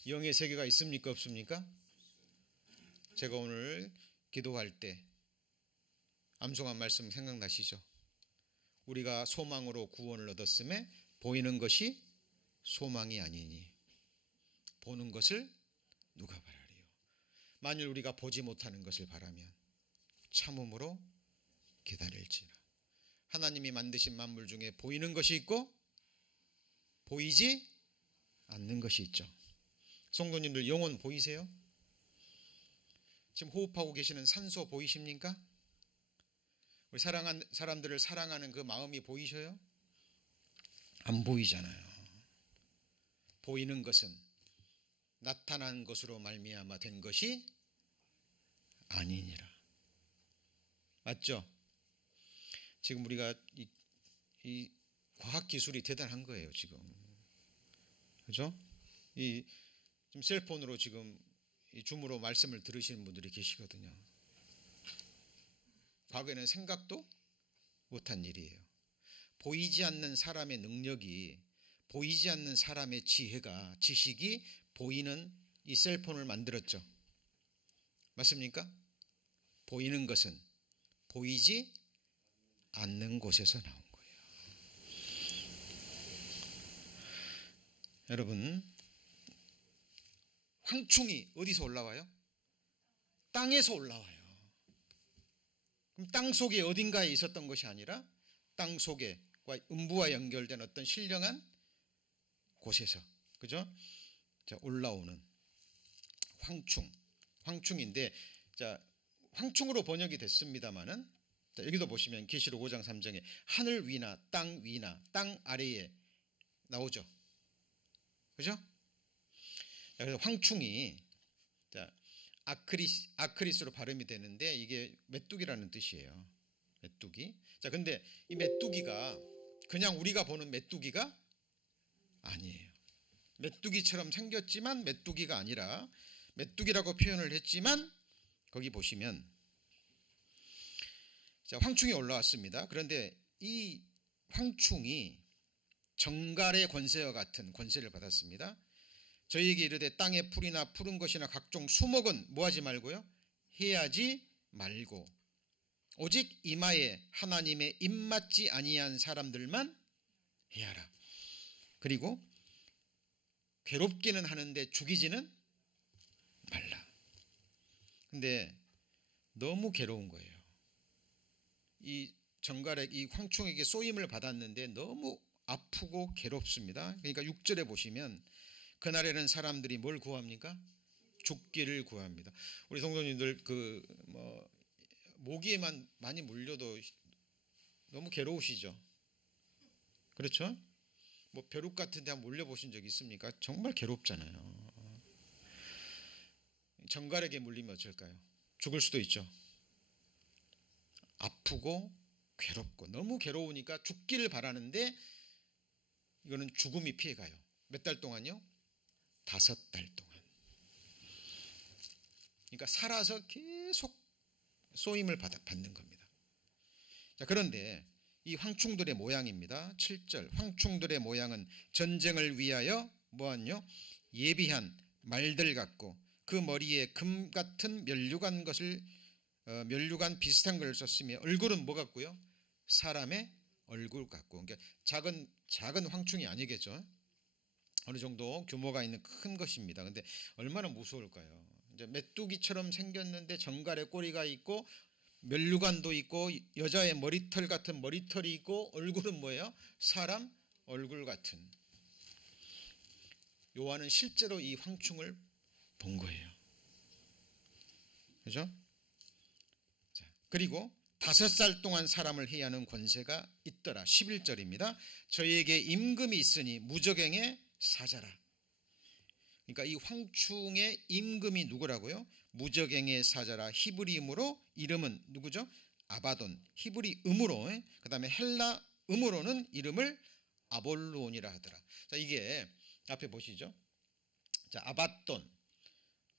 영의 세계가 있습니까, 없습니까? 제가 오늘 기도할 때 암송한 말씀 생각나시죠? 우리가 소망으로 구원을 얻었음에 보이는 것이 소망이 아니니 보는 것을 누가 바라리요. 만일 우리가 보지 못하는 것을 바라면 참음으로 기다릴지라. 하나님이 만드신 만물 중에 보이는 것이 있고 보이지 않는 것이 있죠. 성도님들, 영혼 보이세요? 지금 호흡하고 계시는 산소 보이십니까? 우리 사랑하는 사람들을 사랑하는 그 마음이 보이셔요? 안 보이잖아요. 보이는 것은 나타난 것으로 말미암아 된 것이 아니니라. 맞죠? 지금 우리가 이 과학 기술이 대단한 거예요, 지금. 그죠? 이 지금 셀폰으로 지금 이 줌으로 말씀을 들으시는 분들이 계시거든요. 과거에는 생각도 못한 일이에요. 보이지 않는 사람의 능력이, 보이지 않는 사람의 지혜가, 지식이 보이는 이 셀폰을 만들었죠. 맞습니까? 보이는 것은 보이지 않는 곳에서 나온 거예요. 여러분, 황충이 어디서 올라와요? 땅에서 올라와요. 그럼 땅 속에 어딘가에 있었던 것이 아니라 땅 속에 음부와 연결된 어떤 신령한 곳에서, 그죠? 자, 올라오는 황충인데, 자, 황충으로 번역이 됐습니다만은, 자, 여기도 보시면 계시록 5장 3장에 하늘 위나 땅 위나 땅 아래에 나오죠. 그죠? 자, 그래서 황충이, 자, 아크리스로 발음이 되는데 이게 메뚜기라는 뜻이에요. 메뚜기. 자, 근데 이 메뚜기가 그냥 우리가 보는 메뚜기가 아니에요. 메뚜기처럼 생겼지만 메뚜기가 아니라, 메뚜기라고 표현을 했지만 거기 보시면, 자, 황충이 올라왔습니다. 그런데 이 황충이 정갈의 권세와 같은 권세를 받았습니다. 저희에게 이르되 땅의 풀이나 푸른 것이나 각종 수목은 뭐하지 말고요? 해하지 말고 오직 이마에 하나님의 입맞지 아니한 사람들만 해하라. 그리고 괴롭기는 하는데 죽이지는 말라. 근데 너무 괴로운 거예요. 이 정갈의 이 황충에게 쏘임을 받았는데 너무 아프고 괴롭습니다. 그러니까 6절에 보시면 그날에는 사람들이 뭘 구합니까? 죽기를 구합니다. 우리 성도님들 모기에만 많이 물려도 너무 괴로우시죠? 그렇죠? 뭐 벼룩 같은 데 한번 올려보신 적 있습니까? 정말 괴롭잖아요. 정갈에게 물리면 어쩔까요? 죽을 수도 있죠. 아프고 괴롭고 너무 괴로우니까 죽기를 바라는데 이거는 죽음이 피해가요. 몇 달 동안요? 5달 동안. 그러니까 살아서 계속 쏘임을 받는 겁니다. 자, 그런데 이 황충들의 모양입니다. 7절 황충들의 모양은 전쟁을 위하여 뭐하뇨? 예비한 말들 같고 그 머리에 금 같은 면류관 비슷한 걸 썼으며 얼굴은 뭐 같고요? 사람의 얼굴 같고. 그러니까 작은 황충이 아니겠죠. 어느 정도 규모가 있는 큰 것입니다. 근데 얼마나 무서울까요? 이제 메뚜기처럼 생겼는데 정갈의 꼬리가 있고 면류관도 있고 여자의 머리털 같은 머리털이 있고 얼굴은 뭐예요? 사람 얼굴 같은. 요한은 실제로 이 황충을 본 거예요. 그죠? 자, 그리고 5살 동안 사람을 해하는 권세가 있더라. 11절입니다. 저에게 임금이 있으니 무적행의 사자라. 그러니까 이 황충의 임금이 누구라고요? 무적행의 사자라. 히브리음으로 이름은 누구죠? 아바돈. 히브리음으로 그다음에 헬라음으로는 이름을 아볼론이라 하더라. 자, 이게 앞에 보시죠. 자, 아바돈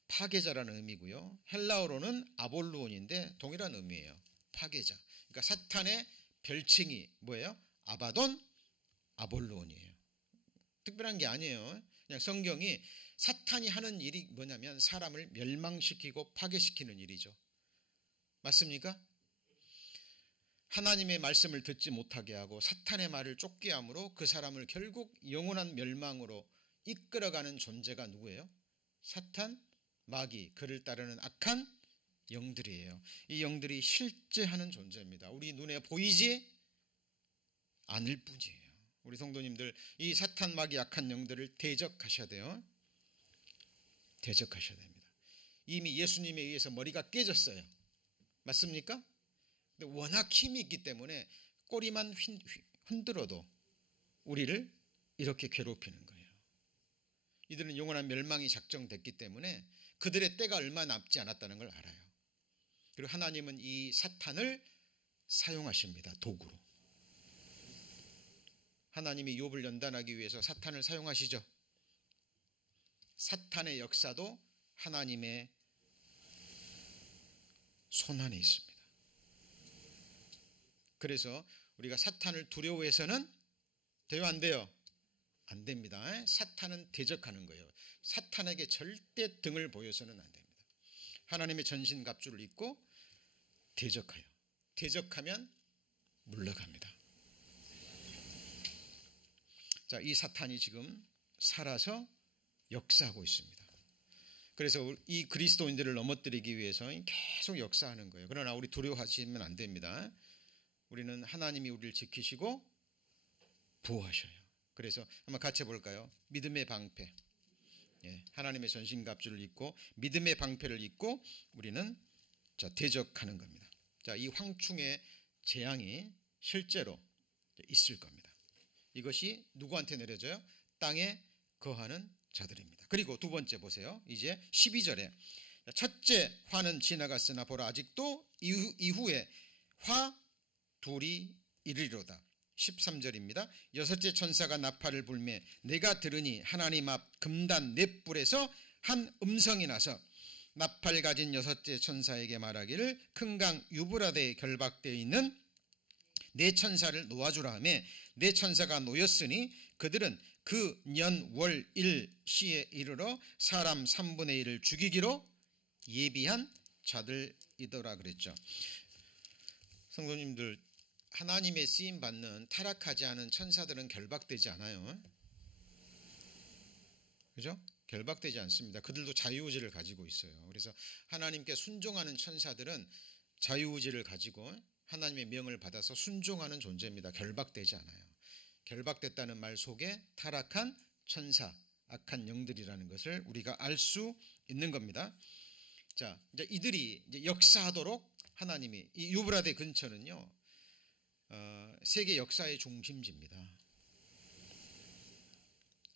파괴자라는 의미고요. 헬라어로는 아볼론인데 동일한 의미예요. 파괴자. 그러니까 사탄의 별칭이 뭐예요? 아바돈, 아볼론이에요. 특별한 게 아니에요. 그냥 성경이 사탄이 하는 일이 뭐냐면 사람을 멸망시키고 파괴시키는 일이죠. 맞습니까? 하나님의 말씀을 듣지 못하게 하고 사탄의 말을 쫓게 함으로 그 사람을 결국 영원한 멸망으로 이끌어가는 존재가 누구예요? 사탄, 마귀, 그를 따르는 악한 영들이에요. 이 영들이 실제 하는 존재입니다. 우리 눈에 보이지 않을 뿐이에요. 우리 성도님들 이 사탄, 마귀, 악한 영들을 대적하셔야 돼요. 대적하셔야 됩니다. 이미 예수님에 의해서 머리가 깨졌어요. 맞습니까? 근데 워낙 힘이 있기 때문에 꼬리만 흔들어도 우리를 이렇게 괴롭히는 거예요. 이들은 영원한 멸망이 작정됐기 때문에 그들의 때가 얼마 남지 않았다는 걸 알아요. 그리고 하나님은 이 사탄을 사용하십니다. 도구로. 하나님이 욥을 연단하기 위해서 사탄을 사용하시죠. 사탄의 역사도 하나님의 손안에 있습니다. 그래서 우리가 사탄을 두려워해서는 돼요, 안 돼요? 안 됩니다. 사탄은 대적하는 거예요. 사탄에게 절대 등을 보여서는 안 됩니다. 하나님의 전신갑주를 입고 대적하여. 대적하면 물러갑니다. 자, 이 사탄이 지금 살아서 역사하고 있습니다. 그래서 이 그리스도인들을 넘어뜨리기 위해서 계속 역사하는 거예요. 그러나 우리 두려워하시면 안 됩니다. 우리는 하나님이 우리를 지키시고 보호하셔요. 그래서 한번 같이 볼까요? 믿음의 방패. 하나님의 전신갑주를 입고 믿음의 방패를 입고 우리는 대적하는 겁니다. 자, 이 황충의 재앙이 실제로 있을 겁니다. 이것이 누구한테 내려져요? 땅에 거하는 자들입니다. 그리고 두 번째 보세요. 이제 12절에 첫째 화는 지나갔으나 보라 아직도 이후에 화 둘이 이르리로다. 13절입니다. 여섯째 천사가 나팔을 불매 내가 들으니 하나님 앞 금단 넷불에서 한 음성이 나서 나팔 가진 여섯째 천사에게 말하기를 큰 강 유브라데에 결박되어 있는 네 천사를 놓아주라 하며 네 천사가 놓였으니 그들은 그 년 월 일 시에 이르러 사람 3분의 1을 죽이기로 예비한 자들이더라 그랬죠. 성도님들, 하나님의 쓰임 받는 타락하지 않은 천사들은 결박되지 않아요. 그죠? 결박되지 않습니다. 그들도 자유의지를 가지고 있어요. 그래서 하나님께 순종하는 천사들은 자유의지를 가지고 하나님의 명을 받아서 순종하는 존재입니다. 결박되지 않아요. 결박됐다는 말 속에 타락한 천사, 악한 영들이라는 것을 우리가 알 수 있는 겁니다. 자, 이제 이들이 이제 역사하도록 하나님이 이 유브라데 근처는요, 세계 역사의 중심지입니다.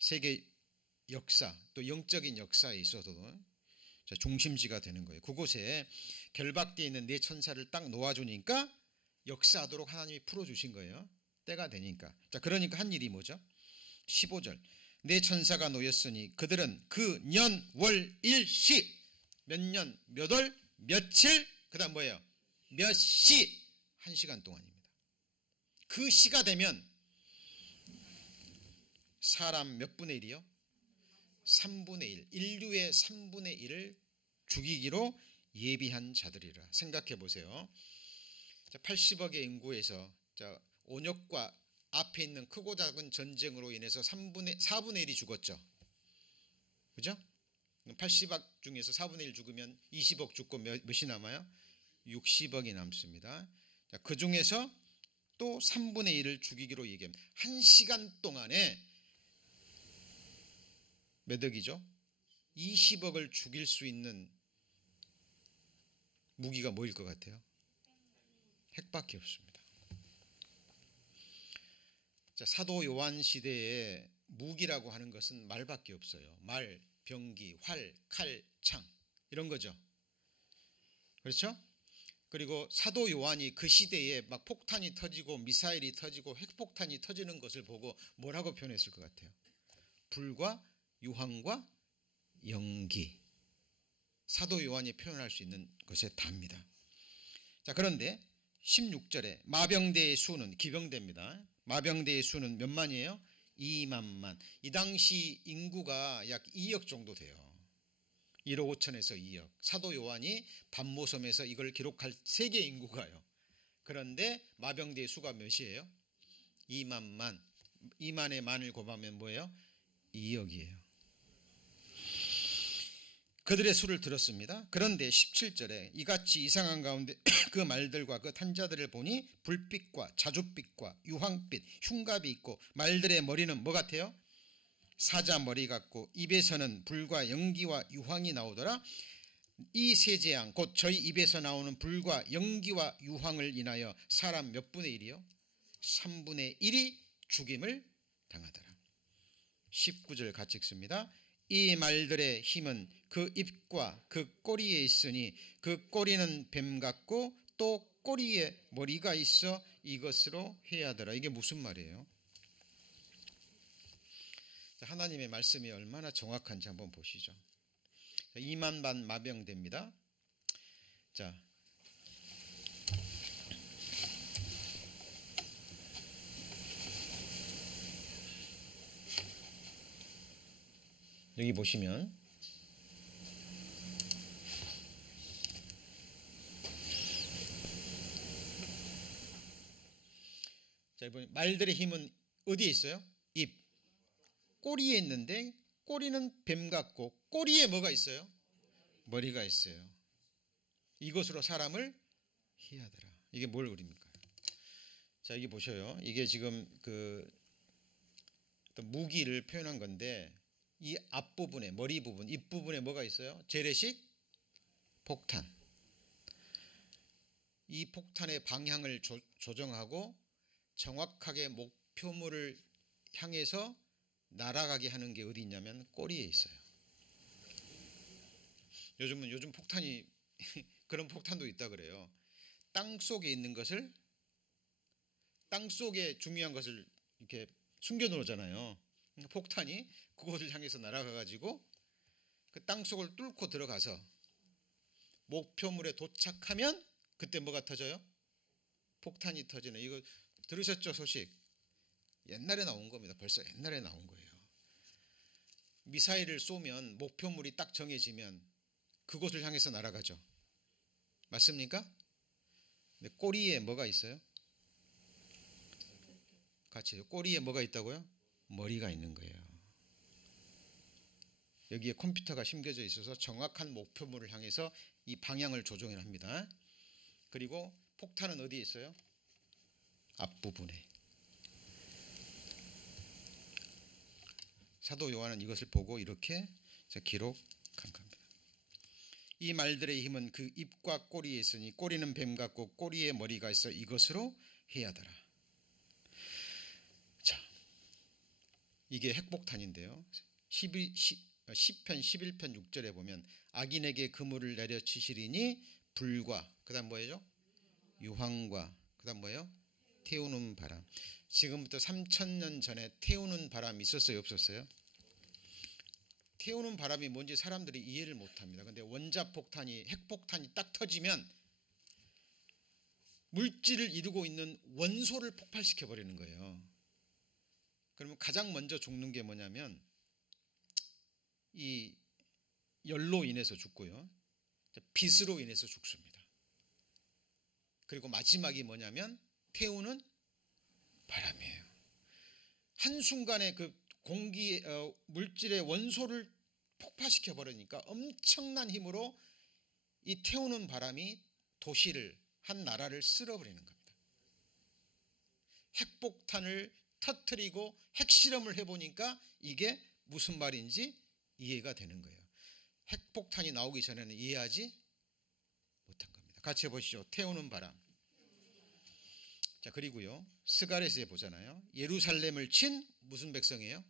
세계 역사 또 영적인 역사에 있어서도 중심지가 되는 거예요. 그곳에 결박되어 있는 네 천사를 딱 놓아주니까 역사하도록 하나님이 풀어주신 거예요. 때가 되니까. 자, 그러니까 한 일이 뭐죠? 15절. 네 천사가 놓였으니 그들은 그 년, 월, 일, 시 몇 년, 몇 월, 며칠, 그 다음 뭐예요? 몇 시, 1시간 동안입니다. 그 시가 되면 사람 몇 분의 1이요? 3분의 1, 인류의 3분의 1을 죽이기로 예비한 자들이라. 생각해 보세요. 80억의 인구에서 온역과 앞에 있는 크고 작은 전쟁으로 인해서 4분의 1이 죽었죠. 그죠? 80억 중에서 4분의 1 죽으면 20억 죽고 몇이 남아요? 60억이 남습니다. 그 중에서 또 3분의 1을 죽이기로 얘기합니다. 1시간 동안에 몇 억이죠? 20억을 죽일 수 있는 무기가 뭐일 것 같아요? 핵밖에 없습니다. 사도 요한 시대에 무기라고 하는 것은 말밖에 없어요. 말, 병기, 활, 칼, 창 이런 거죠. 그렇죠? 그리고 사도 요한이 그 시대에 막 폭탄이 터지고 미사일이 터지고 핵폭탄이 터지는 것을 보고 뭐라고 표현했을 것 같아요? 불과 유황과 연기. 사도 요한이 표현할 수 있는 것에 답니다. 자, 그런데 16절에 마병대의 수는 기병대입니다. 마병대의 수는 몇만이에요? 2만만. 이 당시 인구가 약 2억 정도 돼요. 1억 5천에서 2억. 사도 요한이 반모섬에서 이걸 기록할 세계 인구가요. 그런데 마병대의 수가 몇이에요? 2만만. 2만의 만을 곱하면 뭐예요? 2억이에요. 그들의 수를 들었습니다. 그런데 17절에 이같이 이상한 가운데 그 말들과 그 탄자들을 보니 불빛과 자줏빛과 유황빛 흉갑이 있고 말들의 머리는 뭐 같아요? 사자 머리 같고 입에서는 불과 연기와 유황이 나오더라. 이 세 재앙 곧 저희 입에서 나오는 불과 연기와 유황을 인하여 사람 몇 분의 1이요? 3분의 1이 죽임을 당하더라. 19절 같이 읽습니다. 이 말들의 힘은 그 입과 그 꼬리에 있으니 그 꼬리는 뱀 같고 또 꼬리에 머리가 있어 이것으로 해야하더라. 이게 무슨 말이에요? 하나님의 말씀이 얼마나 정확한지 한번 보시죠. 2만 반 마병대입니다. 자, 여기 보시면 자, 말들의 힘은 어디에 있어요? 입. 꼬리에 있는데 꼬리는 뱀 같고 꼬리에 뭐가 있어요? 머리가 있어요. 이것으로 사람을 해하더라. 이게 뭘 그립니까? 자, 여기 보셔요. 이게 지금 그 무기를 표현한 건데 이 앞부분에 머리 부분, 입 부분에 뭐가 있어요? 재래식 폭탄. 이 폭탄의 방향을 조정하고 정확하게 목표물을 향해서 날아가게 하는 게 어디 있냐면 꼬리에 있어요. 요즘 폭탄이 그런 폭탄도 있다 그래요. 땅 속에 있는 것을 땅 속에 중요한 것을 이렇게 숨겨 놓잖아요. 폭탄이 그곳을 향해서 날아가 가지고 그 땅 속을 뚫고 들어가서 목표물에 도착하면 그때 뭐가 터져요? 폭탄이 터지는. 이거 들으셨죠? 소식 옛날에 나온 겁니다. 벌써 옛날에 나온 거예요. 미사일을 쏘면 목표물이 딱 정해지면 그곳을 향해서 날아가죠. 맞습니까? 근데 꼬리에 뭐가 있어요? 같이 꼬리에 뭐가 있다고요? 머리가 있는 거예요. 여기에 컴퓨터가 심겨져 있어서 정확한 목표물을 향해서 이 방향을 조정을 합니다. 그리고 폭탄은 어디에 있어요? 앞부분에. 사도 요한은 이것을 보고 이렇게 기록한 겁니다. 이 말들의 힘은 그 입과 꼬리에 있으니 꼬리는 뱀 같고 꼬리에 머리가 있어 이것으로 해야더라. 자, 이게 핵폭탄인데요. 10편 11편 6절에 보면 악인에게 그물을 내려치시리니 불과 그다음 뭐예요? 유황과 그다음 뭐예요? 태우는 바람. 지금부터 3,000년 전에 태우는 바람이 있었어요, 없었어요? 태우는 바람이 뭔지 사람들이 이해를 못합니다. 근데 원자폭탄이 핵폭탄이 딱 터지면 물질을 이루고 있는 원소를 폭발시켜 버리는 거예요. 그러면 가장 먼저 죽는 게 뭐냐면 이 열로 인해서 죽고요. 빛으로 인해서 죽습니다. 그리고 마지막이 뭐냐면 태우는 바람이에요. 한순간에 그 공기 물질의 원소를 폭파시켜 버리니까 엄청난 힘으로 이 태우는 바람이 도시를 한 나라를 쓸어버리는 겁니다. 핵폭탄을 터뜨리고 핵실험을 해보니까 이게 무슨 말인지 이해가 되는 거예요. 핵폭탄이 나오기 전에는 이해하지 못한 겁니다. 같이 해보시죠. 태우는 바람. 자, 그리고요 스가랴서에 보잖아요. 예루살렘을 친 무슨 백성이에요?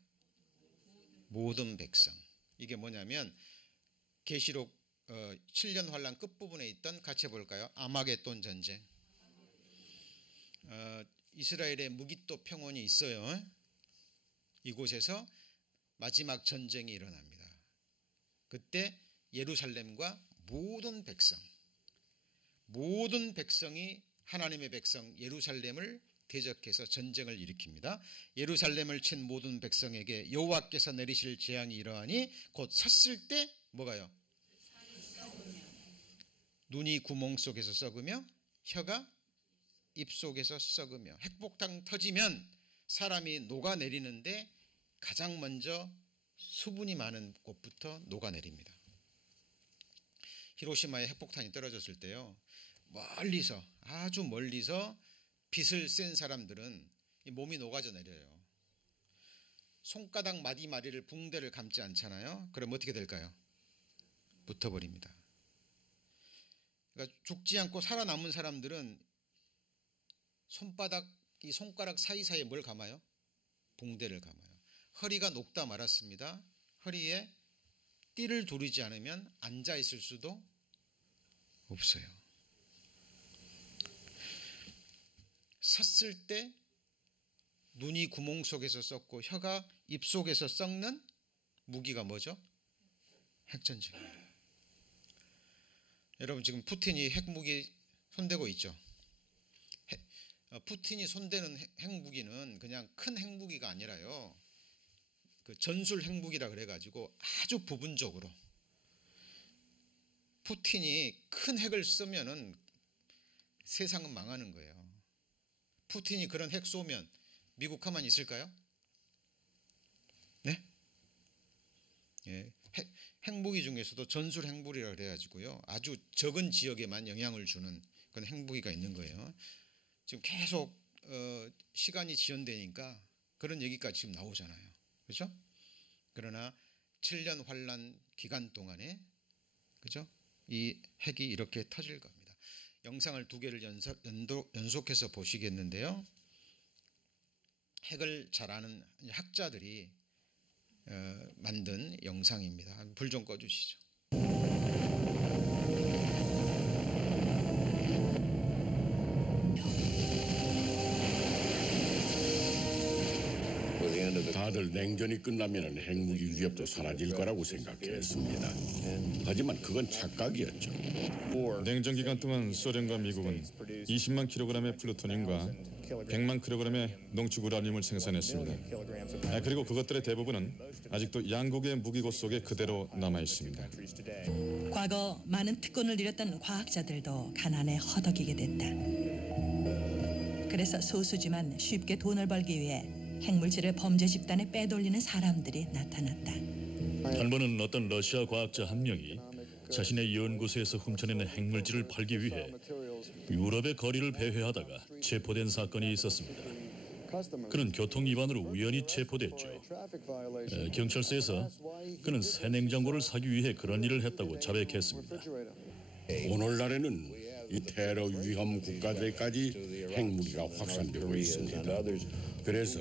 모든 백성. 이게 뭐냐면 계시록 7년 환란 끝부분에 있던 같이 해볼까요? 아마겟돈 전쟁. 이스라엘의 무기또 평원이 있어요. 이곳에서 마지막 전쟁이 일어납니다. 그때 예루살렘과 모든 백성이 하나님의 백성 예루살렘을 대적해서 전쟁을 일으킵니다. 예루살렘을 친 모든 백성에게 여호와께서 내리실 재앙이 이러하니 곧 섰을 때 뭐가요? 눈이 구멍 속에서 썩으며 혀가 입 속에서 썩으며. 핵폭탄 터지면 사람이 녹아내리는데 가장 먼저 수분이 많은 곳부터 녹아내립니다. 히로시마에 핵폭탄이 떨어졌을 때요, 멀리서 아주 멀리서 빛을 센 사람들은 몸이 녹아져 내려요. 손가락 마디마디를 붕대를 감지 않잖아요. 그럼 어떻게 될까요? 붙어버립니다. 그러니까 죽지 않고 살아남은 사람들은 이 손가락 사이사이에 뭘 감아요? 붕대를 감아요. 허리가 녹다 말았습니다. 허리에 띠를 두르지 않으면 앉아 있을 수도 없어요. 섰을 때 눈이 구멍 속에서 썩고 혀가 입 속에서 썩는 무기가 뭐죠? 핵전쟁입니다. 여러분 지금 푸틴이 핵무기 손대고 있죠. 푸틴이 손대는 핵무기는 그냥 큰 핵무기가 아니라요, 그 전술 핵무기라 그래가지고 아주 부분적으로 푸틴이 큰 핵을 쓰면은 세상은 망하는 거예요. 푸틴이 그런 핵 쏘면 미국 가만히 있을까요? 네? 예, 핵무기 중에서도 전술 핵무기라 그래가지고요, 아주 적은 지역에만 영향을 주는 그런 핵무기가 있는 거예요. 지금 계속 시간이 지연되니까 그런 얘기까지 지금 나오잖아요. 그렇죠? 그러나 7년 환란 기간 동안에 그죠? 이 핵이 이렇게 터질 겁니다. 영상을 2개를 연속해서 보시겠는데요. 핵을 잘 아는 학자들이 만든 영상입니다. 불 좀 꺼주시죠. 다들 냉전이 끝나면 핵무기 위협도 사라질 거라고 생각했습니다. 하지만 그건 착각이었죠. 냉전 기간 동안 소련과 미국은 20만 킬로그램의 플루토늄과 100만 킬로그램의 농축 우라늄을 생산했습니다. 그리고 그것들의 대부분은 아직도 양국의 무기고 속에 그대로 남아 있습니다. 과거 많은 특권을 누렸던 과학자들도 가난에 허덕이게 됐다. 그래서 소수지만 쉽게 돈을 벌기 위해 핵물질을 범죄 집단에 빼돌리는 사람들이 나타났다. 한 번은 어떤 러시아 과학자 한 명이 자신의 연구소에서 훔쳐낸 핵물질을 팔기 위해 유럽의 거리를 배회하다가 체포된 사건이 있었습니다. 그는 교통 위반으로 우연히 체포됐죠. 경찰서에서 그는 새 냉장고를 사기 위해 그런 일을 했다고 자백했습니다. 오늘날에는 이 테러 위험 국가들까지 핵무기가 확산되고 있습니다. 그래서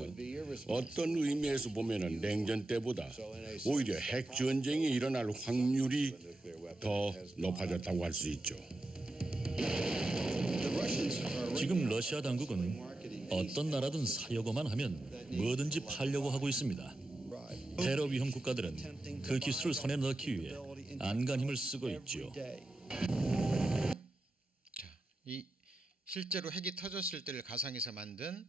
어떤 의미에서 보면은 냉전 때보다 오히려 핵 전쟁이 일어날 확률이 더 높아졌다고 할 수 있죠. 지금 러시아 당국은 어떤 나라든 사려고만 하면 뭐든지 팔려고 하고 있습니다. 테러 위험 국가들은 그 기술을 손에 넣기 위해 안간 힘을 쓰고 있지요. 이 실제로 핵이 터졌을 때를 가상해서 만든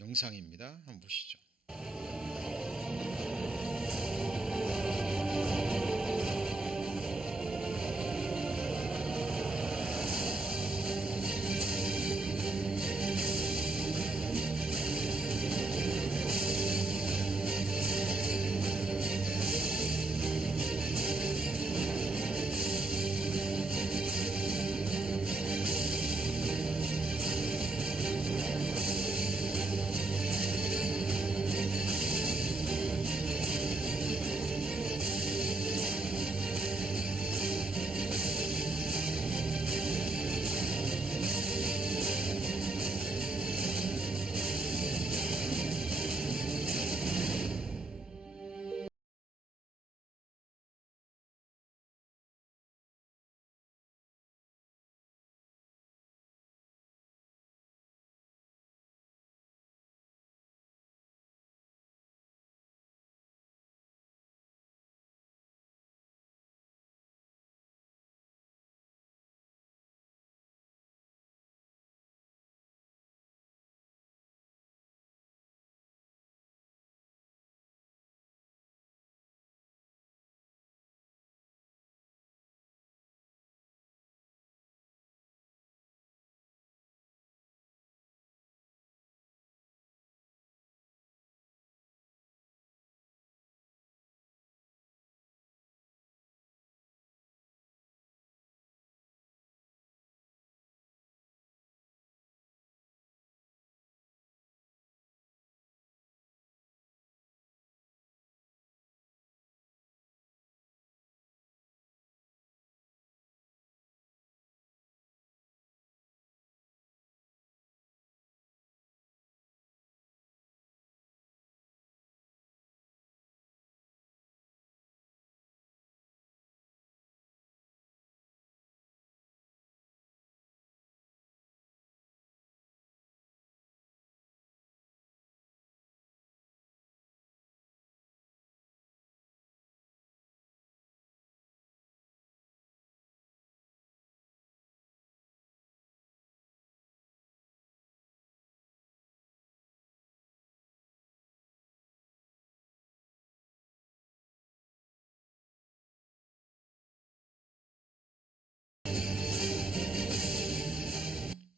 영상입니다. 한번 보시죠.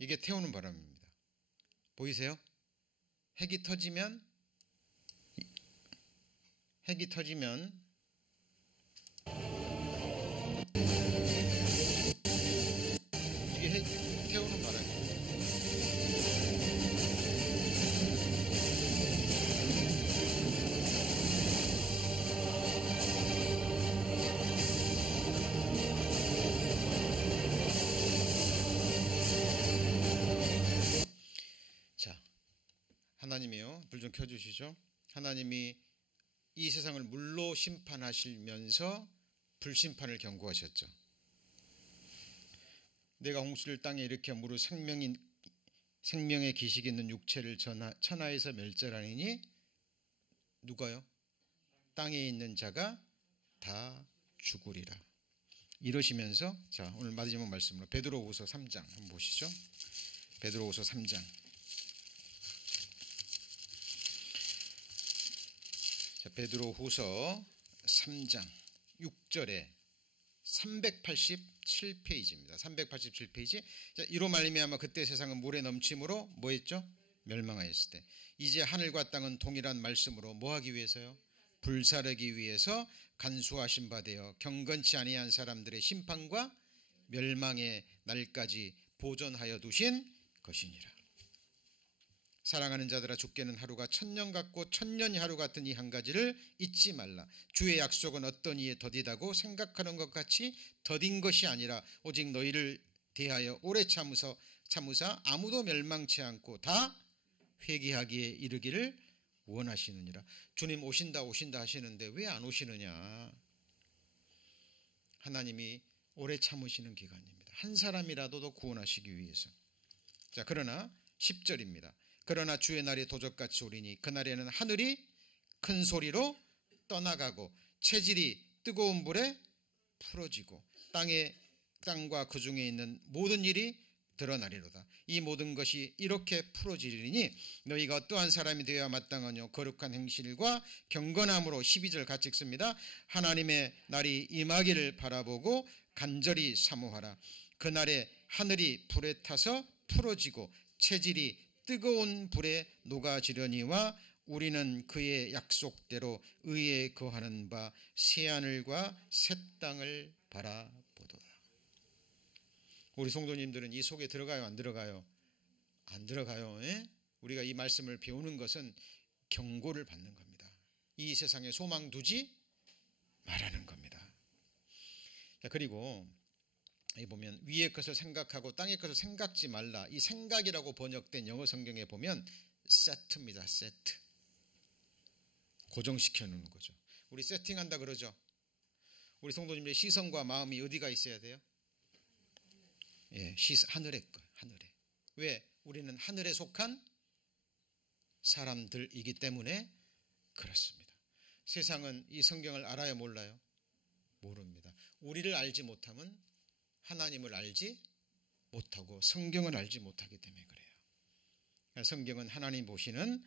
이게 태우는 바람입니다. 보이세요? 핵이 터지면 이게 핵 태우는 바람입니다. 자, 하나님이요, 불 좀 켜주시죠. 하나님이 이 세상을 물로 심판하시면서 불심판을 경고하셨죠. 내가 홍수를 땅에 일으켜 무릇 생명의 기식이 있는 육체를 천하에서 멸절하니니 누가요? 땅에 있는 자가 다 죽으리라. 이러시면서 자, 오늘 마지막 말씀으로 베드로후서 3장 한번 보시죠. 베드로후서 3장. 자, 베드로후서 3장 6절에 387페이지입니다. 387페이지. 자, 이로 말미암아 그때 세상은 물에 넘침으로 뭐했죠? 멸망하였을 때 이제 하늘과 땅은 동일한 말씀으로 뭐하기 위해서요? 불사르기 위해서 간수하신 바 되어 경건치 아니한 사람들의 심판과 멸망의 날까지 보존하여 두신 것이니라. 사랑하는 자들아, 주께는 하루가 천년 같고 천년이 하루 같은 이 한 가지를 잊지 말라. 주의 약속은 어떤 이에 더디다고 생각하는 것 같이 더딘 것이 아니라 오직 너희를 대하여 오래 참으서 참으사 아무도 멸망치 않고 다 회개하기에 이르기를 원하시느니라. 주님 오신다 하시는데 왜 안 오시느냐? 하나님이 오래 참으시는 기간입니다. 한 사람이라도 더 구원하시기 위해서. 자, 그러나 10절입니다. 그러나 주의 날이 도적같이 오리니 그날에는 하늘이 큰 소리로 떠나가고 체질이 뜨거운 불에 풀어지고 땅과 그 중에 있는 모든 일이 드러나리로다. 이 모든 것이 이렇게 풀어지리니 너희가 어떠한 사람이 되어야 마땅하뇨? 거룩한 행실과 경건함으로 12절 같이 읽습니다. 하나님의 날이 임하기를 바라보고 간절히 사모하라. 그날에 하늘이 불에 타서 풀어지고 체질이 뜨거운 불에 녹아지려니와 우리는 그의 약속대로 의에 거하는 바 새하늘과 새 땅을 바라보도다. 우리 성도님들은 이 속에 들어가요, 안 들어가요? 안 들어가요. 예? 우리가 이 말씀을 배우는 것은 경고를 받는 겁니다. 이 세상에 소망 두지 말라는 겁니다. 자, 그리고 여기 보면 위의 것을 생각하고 땅의 것을 생각지 말라. 이 생각이라고 번역된 영어 성경에 보면 세트입니다. 세트. 고정시켜 놓는 거죠. 우리 세팅한다 그러죠. 우리 성도님들의 시선과 마음이 어디가 있어야 돼요? 예, 하늘에 거, 하늘에. 왜? 우리는 하늘에 속한 사람들이기 때문에 그렇습니다. 세상은 이 성경을 알아요, 몰라요? 모릅니다. 우리를 알지 못하면 하나님을 알지 못하고 성경을 알지 못하기 때문에 그래요. 성경은 하나님 보시는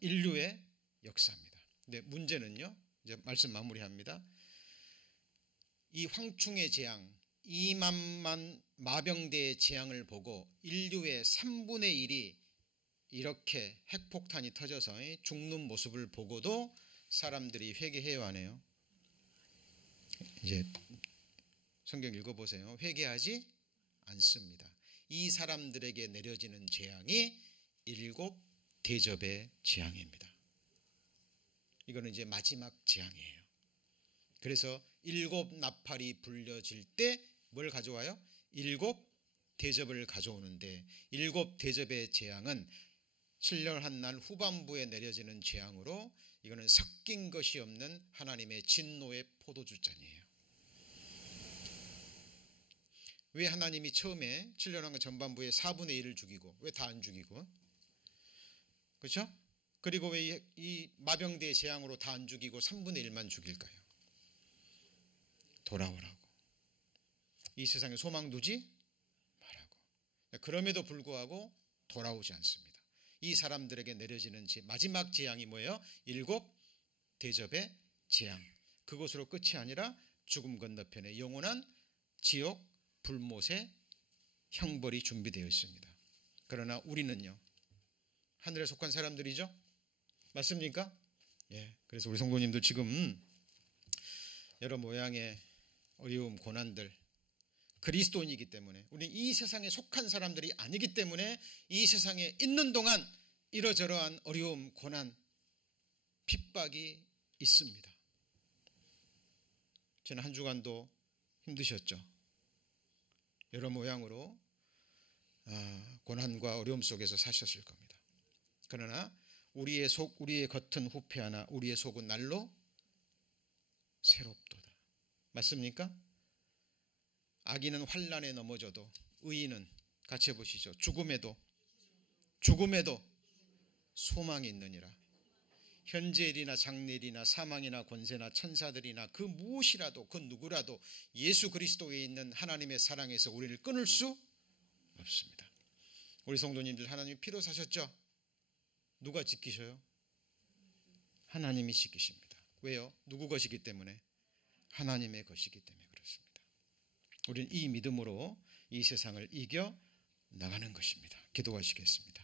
인류의 역사입니다. 근데 문제는요, 이제 말씀 마무리합니다. 이 황충의 재앙, 2만만 마병대의 재앙을 보고 인류의 3분의 1이 이렇게 핵폭탄이 터져서 죽는 모습을 보고도 사람들이 회개해요, 안 해요? 이제 성경 읽어보세요. 회개하지 않습니다. 이 사람들에게 내려지는 재앙이 7 대접의 재앙입니다. 이거는 이제 마지막 재앙이에요. 그래서 7 나팔이 불려질 때 뭘 가져와요? 7 대접을 가져오는데 7 대접의 재앙은 7년 한 날 후반부에 내려지는 재앙으로 이거는 섞인 것이 없는 하나님의 진노의 포도주잔이에요. 왜 하나님이 처음에 7년 한 전반부에 4분의 1을 죽이고 왜 다 안 죽이고? 그렇죠? 그리고 왜 이 마병대의 재앙으로 다 안 죽이고 3분의 1만 죽일까요? 돌아오라고. 이 세상에 소망 두지 말라고. 그럼에도 불구하고 돌아오지 않습니다. 이 사람들에게 내려지는 마지막 재앙이 뭐예요? 7 대접의 재앙. 그것으로 끝이 아니라 죽음 건너편에 영원한 지옥 불못의 형벌이 준비되어 있습니다. 그러나 우리는요, 하늘에 속한 사람들이죠? 맞습니까? 예. 그래서 우리 성도님들 지금 여러 모양의 어려움, 고난들, 그리스도인이기 때문에 우리 이 세상에 속한 사람들이 아니기 때문에 이 세상에 있는 동안 이러저러한 어려움, 고난, 핍박이 있습니다. 지난 한 주간도 힘드셨죠? 여러 모양으로 고난과 어려움 속에서 사셨을 겁니다. 그러나 우리의 속, 우리의 겉은 후패하나 우리의 속은 날로 새롭도다. 맞습니까? 악인은 환난에 넘어져도 의인은 같이 해보시죠. 죽음에도 소망이 있느니라. 현재일이나 장래일이나 사망이나 권세나 천사들이나 그 무엇이라도 그 누구라도 예수 그리스도에 있는 하나님의 사랑에서 우리를 끊을 수 없습니다. 우리 성도님들 하나님이 피로 사셨죠? 누가 지키셔요? 하나님이 지키십니다. 왜요? 누구 것이기 때문에? 하나님의 것이기 때문에 그렇습니다. 우리는 이 믿음으로 이 세상을 이겨 나가는 것입니다. 기도하시겠습니다.